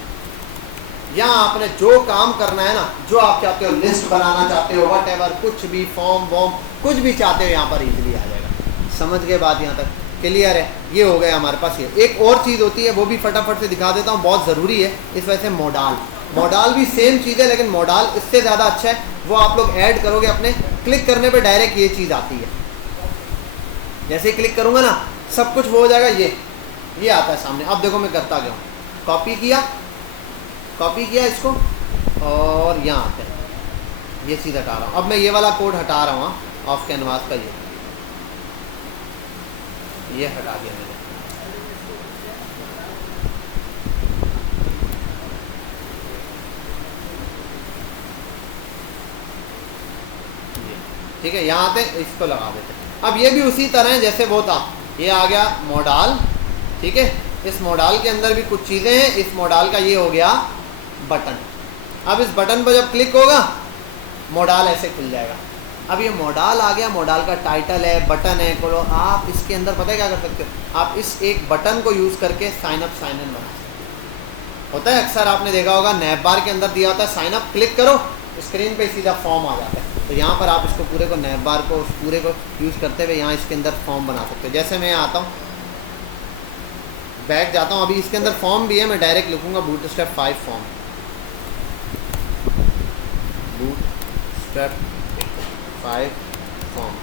यहाँ आपने जो काम करना है ना, जो आप चाहते हो, लिस्ट बनाना चाहते हो, वट एवर, कुछ भी फॉर्म वॉर्म कुछ भी चाहते हो यहाँ पर इजीली आ जाएगा। समझ गए बात, यहाँ तक क्लियर है। ये हो गया हमारे पास। ये एक और चीज़ होती है, वो भी फटाफट से दिखा देता हूँ, बहुत ज़रूरी है इस वजह से। मॉडल भी सेम चीज़ है, लेकिन मॉडल इससे ज़्यादा अच्छा है। वो आप लोग ऐड करोगे अपने, क्लिक करने पे डायरेक्ट ये चीज़ आती है। जैसे ही क्लिक करूँगा ना, सब कुछ वो हो जाएगा, ये आता है सामने। अब देखो मैं करता गया हूँ, कॉपी किया इसको, और यहाँ आते हैं, ये चीज़ हटा रहा हूँ। अब मैं ये वाला कोड हटा रहा हूँ ऑफ कैनवास का। ये ये हटा दिया मैंने। ठीक है, यहाँ पे इसको लगा देते हैं। अब ये भी उसी तरह है जैसे वो था, ये आ गया मॉडल। ठीक है, इस मॉडल के अंदर भी कुछ चीज़ें हैं। इस मॉडल का ये हो गया बटन। अब इस बटन पर जब क्लिक होगा मॉडल ऐसे खुल जाएगा। अब ये मॉडल आ गया, मॉडल का टाइटल है, बटन है। बोलो आप इसके अंदर पता है क्या कर सकते हो, आप इस एक बटन को यूज़ करके साइन अप साइन इन बना सकते हो। होता है अक्सर आपने देखा होगा नैप बार के अंदर दिया होता है साइन अप, क्लिक करो स्क्रीन पे सीधा फॉर्म आ जाता है। तो यहाँ पर आप इसको पूरे को नैप बार को पूरे को यूज़ करते हुए यहाँ इसके अंदर फॉर्म बना सकते हो। जैसे मैं आता हूँ, बैक जाता हूँ, अभी इसके अंदर फॉर्म भी है, मैं डायरेक्ट लिखूँगा bootstrap 5 form, bootstrap 5 form,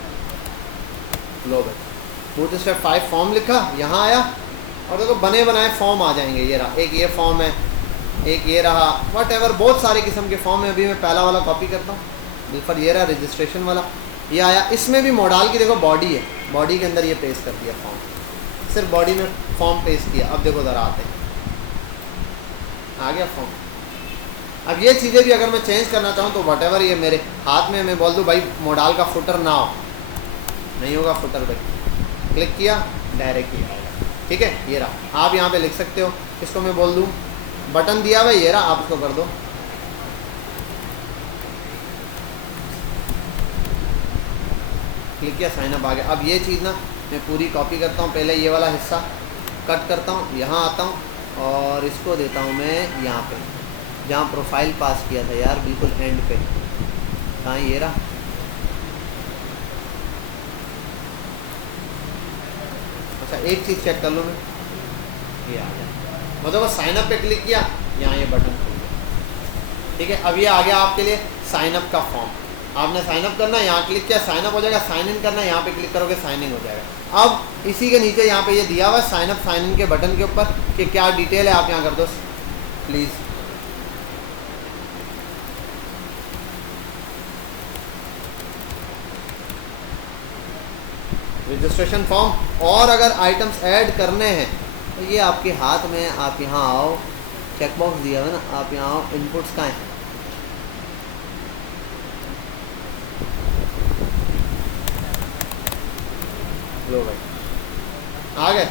global bootstrap 5 form लिखा, यहाँ आया और देखो बने बनाए फॉर्म आ जाएंगे। ये रहा, एक ये फॉर्म है, एक ये रहा, वट एवर बहुत सारे किस्म के फॉर्म है। अभी मैं पहला वाला कॉपी करता हूँ, फिर ये रहा रजिस्ट्रेशन वाला, ये आया। इसमें भी मॉडल की देखो बॉडी है, बॉडी के अंदर ये पेस्ट कर दिया फॉर्म, सिर्फ बॉडी में फॉर्म पेस्ट किया। अब देखो ज़रा आते हैं, आ गया फॉर्म। अब ये चीज़ें भी अगर मैं चेंज करना चाहूँ तो वट एवर ये मेरे हाथ में, मैं बोल दूँ भाई मॉडल का फुटर ना हो, नहीं होगा फुटर पे, क्लिक किया डायरेक्ट ये आएगा। ठीक है, ये रहा, आप यहाँ पे लिख सकते हो। इसको मैं बोल दूँ बटन दिया हुआ ये रहा, आप इसको कर दो, क्लिक किया साइन अप आ गया। अब ये चीज़ ना मैं पूरी कॉपी करता हूँ, पहले ये वाला हिस्सा कट करता हूँ, यहाँ आता हूँ और इसको देता हूँ मैं यहाँ पे जहाँ प्रोफाइल पास किया था यार, बिल्कुल एंड पे, कहाँ ये रहा। अच्छा एक चीज़ चेक कर लो, मैं ये आ गया, मतलब साइन अप पे क्लिक किया, यहाँ ये बटन खुल गया। ठीक है, अब ये आ गया आपके लिए साइन अप का फॉर्म। आपने साइन अप करना है, यहाँ क्लिक किया साइन अप हो जाएगा, साइन इन करना है, यहाँ पे क्लिक करोगे साइन इन हो जाएगा। अब इसी के नीचे यहाँ पे ये दिया हुआ साइन अप साइन इन के बटन के ऊपर कि क्या डिटेल है, आप यहाँ कर दो प्लीज़। रजिस्ट्रेशन फॉर्म, और अगर आइटम्स ऐड करने हैं तो ये आपके हाथ में, आप यहाँ आओ, चेकबॉक्स दिया हुआ है ना, आप यहाँ आओ, इनपुट्स कहाँ हैं, लो भाई आ गए।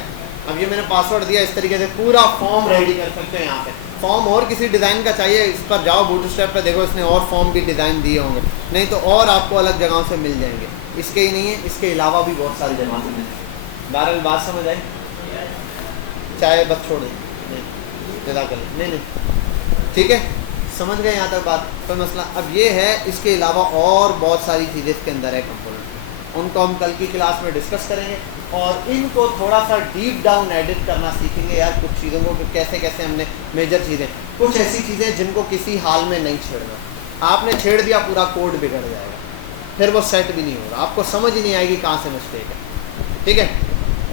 अब ये मैंने पासवर्ड दिया, इस तरीके से पूरा फॉर्म रेडी कर सकते हैं। यहाँ पे फॉर्म और किसी डिज़ाइन का चाहिए, इस पर जाओ बूटस्ट्रैप पे, देखो इसने और फॉर्म भी डिज़ाइन दिए होंगे, नहीं तो और आपको अलग जगहों से मिल जाएंगे। इसके ही नहीं है, इसके अलावा भी बहुत सारी जगहों से मिल जाएंगे। बहरहाल बात समझ आई, चाहे बस छोड़ दें, जदा कर नहीं नहीं, ठीक है, समझ गए यहाँ तक बात, कोई मसला। अब ये है, इसके अलावा और बहुत सारी चीज़ें इसके अंदर है कंपोनेंट, उनको हम कल की क्लास में डिस्कस करेंगे और इनको थोड़ा सा डीप डाउन एडिट करना सीखेंगे यार, कुछ चीज़ों को कैसे कैसे हमने मेजर चीज़ें, कुछ ऐसी चीज़ें जिनको किसी हाल में नहीं छेड़ना, आपने छेड़ दिया पूरा कोड बिगड़ जाएगा, फिर वो सेट भी नहीं होगा, आपको समझ ही नहीं आएगी कहाँ से मिस्टेक है। ठीक है,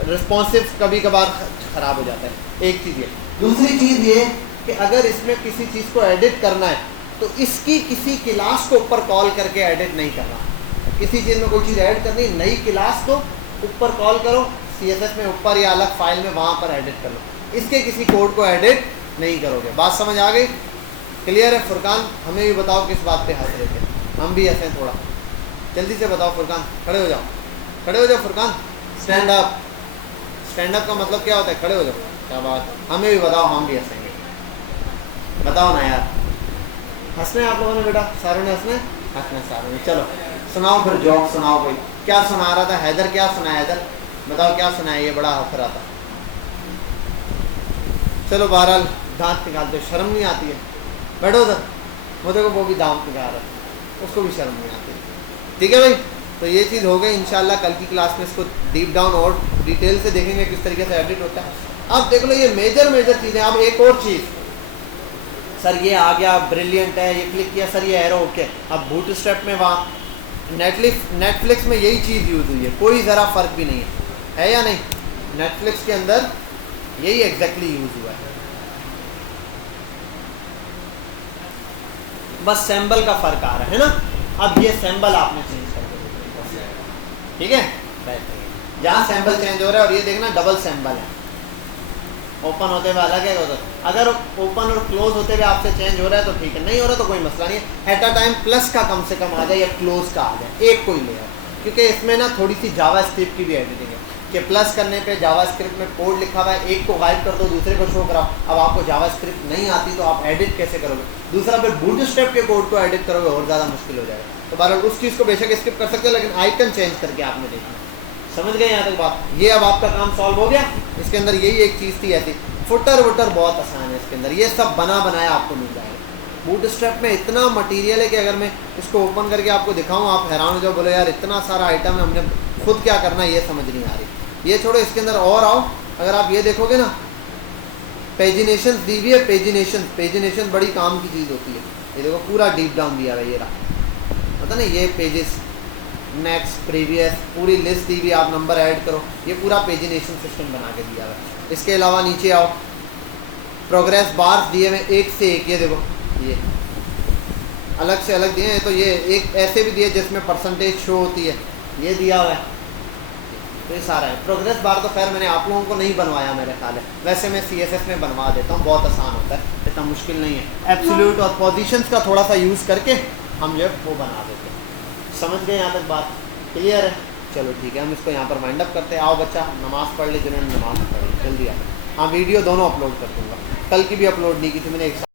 रिस्पॉन्सिव कभी कभार ख़राब हो जाता है, एक चीज़ ये। दूसरी चीज़ ये कि अगर इसमें किसी चीज़ को एडिट करना है तो इसकी किसी क्लास को ऊपर कॉल करके एडिट नहीं करना। किसी चीज़ में कोई चीज़ ऐड करनी, नई क्लास को ऊपर कॉल करो, CSS में ऊपर या अलग फाइल में, वहाँ पर एडिट कर लो, इसके किसी कोड को एडिट नहीं करोगे। बात समझ आ गई, क्लियर है? फुरकान हमें भी बताओ किस बात पे हंस रहे थे, हम भी हंसें थोड़ा, जल्दी से बताओ फुरकान, खड़े हो जाओ, खड़े हो जाओ Furqan, stand up. Stand up का मतलब क्या होता है? खड़े हो जाओ। क्या बात, हमें भी बताओ, हम भी हंसेंगे, बताओ ना यार, हंसने आप लोगों ने, बेटा सारों ने हंसने, हंसने सारों ने। चलो सुनाओ फिर, जॉब सुनाओ कोई, क्या सुना रहा था हैदर, क्या सुना है हैदर, बताओ क्या सुना है, ये बड़ा हंस रहा था। चलो बहरहाल दांत निकालते, शर्म नहीं आती है, बैठो उधर, वो देखो वो भी दांत निकाल रहा है, उसको भी शर्म नहीं आती। ठीक है भाई, तो ये चीज़ हो गई। इंशाल्लाह कल की क्लास में इसको डीप डाउन और डिटेल से देखेंगे किस तरीके से एडिट होता है। अब देख लो ये मेजर चीज़ें। अब एक और चीज़, सर ये आ गया ब्रिलियंट है, ये क्लिक किया सर ये एरो ओके। अब बूटस्ट्रैप में वहाँ नेटफ्लिक्स में यही चीज़ यूज़ हुई है, कोई ज़रा फ़र्क भी नहीं है या नहीं? नेटफ्लिक्स के अंदर यही एग्जैक्टली यूज़ हुआ है, बस सैम्बल का फ़र्क आ रहा है ना। अब ये सैम्बल आपने चेंज कर दिया, ठीक है? जहाँ सैंपल चेंज हो रहा है, और ये देखना डबल सैंपल है, ओपन होते हुए अलग है होता। अगर ओपन और क्लोज होते हुए आपसे चेंज हो रहा है तो ठीक है, नहीं हो रहा तो कोई मसला नहीं है। एट अ टाइम प्लस का कम से कम आ जाए या क्लोज का आ जाए, एक कोई लेयर, क्योंकि इसमें ना थोड़ी सी जावा स्क्रिप्ट की भी एडिटिंग है कि प्लस करने पे जावा स्क्रिप्ट में कोड लिखा हुआ है, एक को गायब कर दो दूसरे को शो कराओ। अब आपको जावा स्क्रिप्ट नहीं आती तो आप एडिट कैसे करोगे? दूसरा फिर बूटस्ट्रैप के कोड को एडिट करोगे और ज़्यादा मुश्किल हो जाएगा। तो बहरहाल उस चीज़ को बेशक स्किप कर सकते हो, लेकिन आइकन चेंज करके आपने देखना। समझ गए यहाँ तक बात? ये अब आपका काम सॉल्व हो गया। इसके अंदर यही एक चीज़ थी ऐसी, फुटर वुटर बहुत आसान है इसके अंदर, ये सब बना बनाया आपको मिल जाएगा। बूटस्ट्रैप में इतना मटेरियल है कि अगर मैं इसको ओपन करके आपको दिखाऊं आप हैरान हो जाओ, बोले यार इतना सारा आइटम है, हमने खुद क्या करना है ये समझ नहीं आ रही। ये छोड़ो, इसके अंदर और आओ, अगर आप ये देखोगे ना, पेजिनेशन दी हुई है, पेजिनेशन बड़ी काम की चीज़ होती है। ये देखो पूरा डीप डाउन दिया हुआ है, ये रहा, पता नहीं ये पेजेस, नेक्स्ट, प्रीवियस, पूरी लिस्ट दी हुई, आप नंबर ऐड करो, ये पूरा पेजिनेशन सिस्टम बना के दिया हुआ है। इसके अलावा नीचे आओ, प्रोग्रेस बार दिए हुए एक से एक, ये देखो ये अलग से अलग दिए हैं। तो ये एक ऐसे भी दिए जिसमें परसेंटेज शो होती है, ये दिया हुआ है। तो ये सारा है। प्रोग्रेस बार तो खैर मैंने आप लोगों को नहीं बनवाया मेरे ख्याल है, वैसे मैं CSS में बनवा देता हूँ, बहुत आसान होता है, इतना मुश्किल नहीं है। एब्सोल्यूट और पोजीशंस का थोड़ा सा यूज़ करके हम जो है वो बना देते हैं। समझ गए यहाँ तक बात? क्लियर है? चलो ठीक है, हम इसको यहाँ पर वाइंड अप करते हैं। आओ बच्चा नमाज़ पढ़ ले, जिन्होंने नमाज़ पढ़ी जल्दी आओ। हाँ वीडियो दोनों अपलोड कर दूँगा, कल की भी अपलोड नहीं की थी मैंने, एक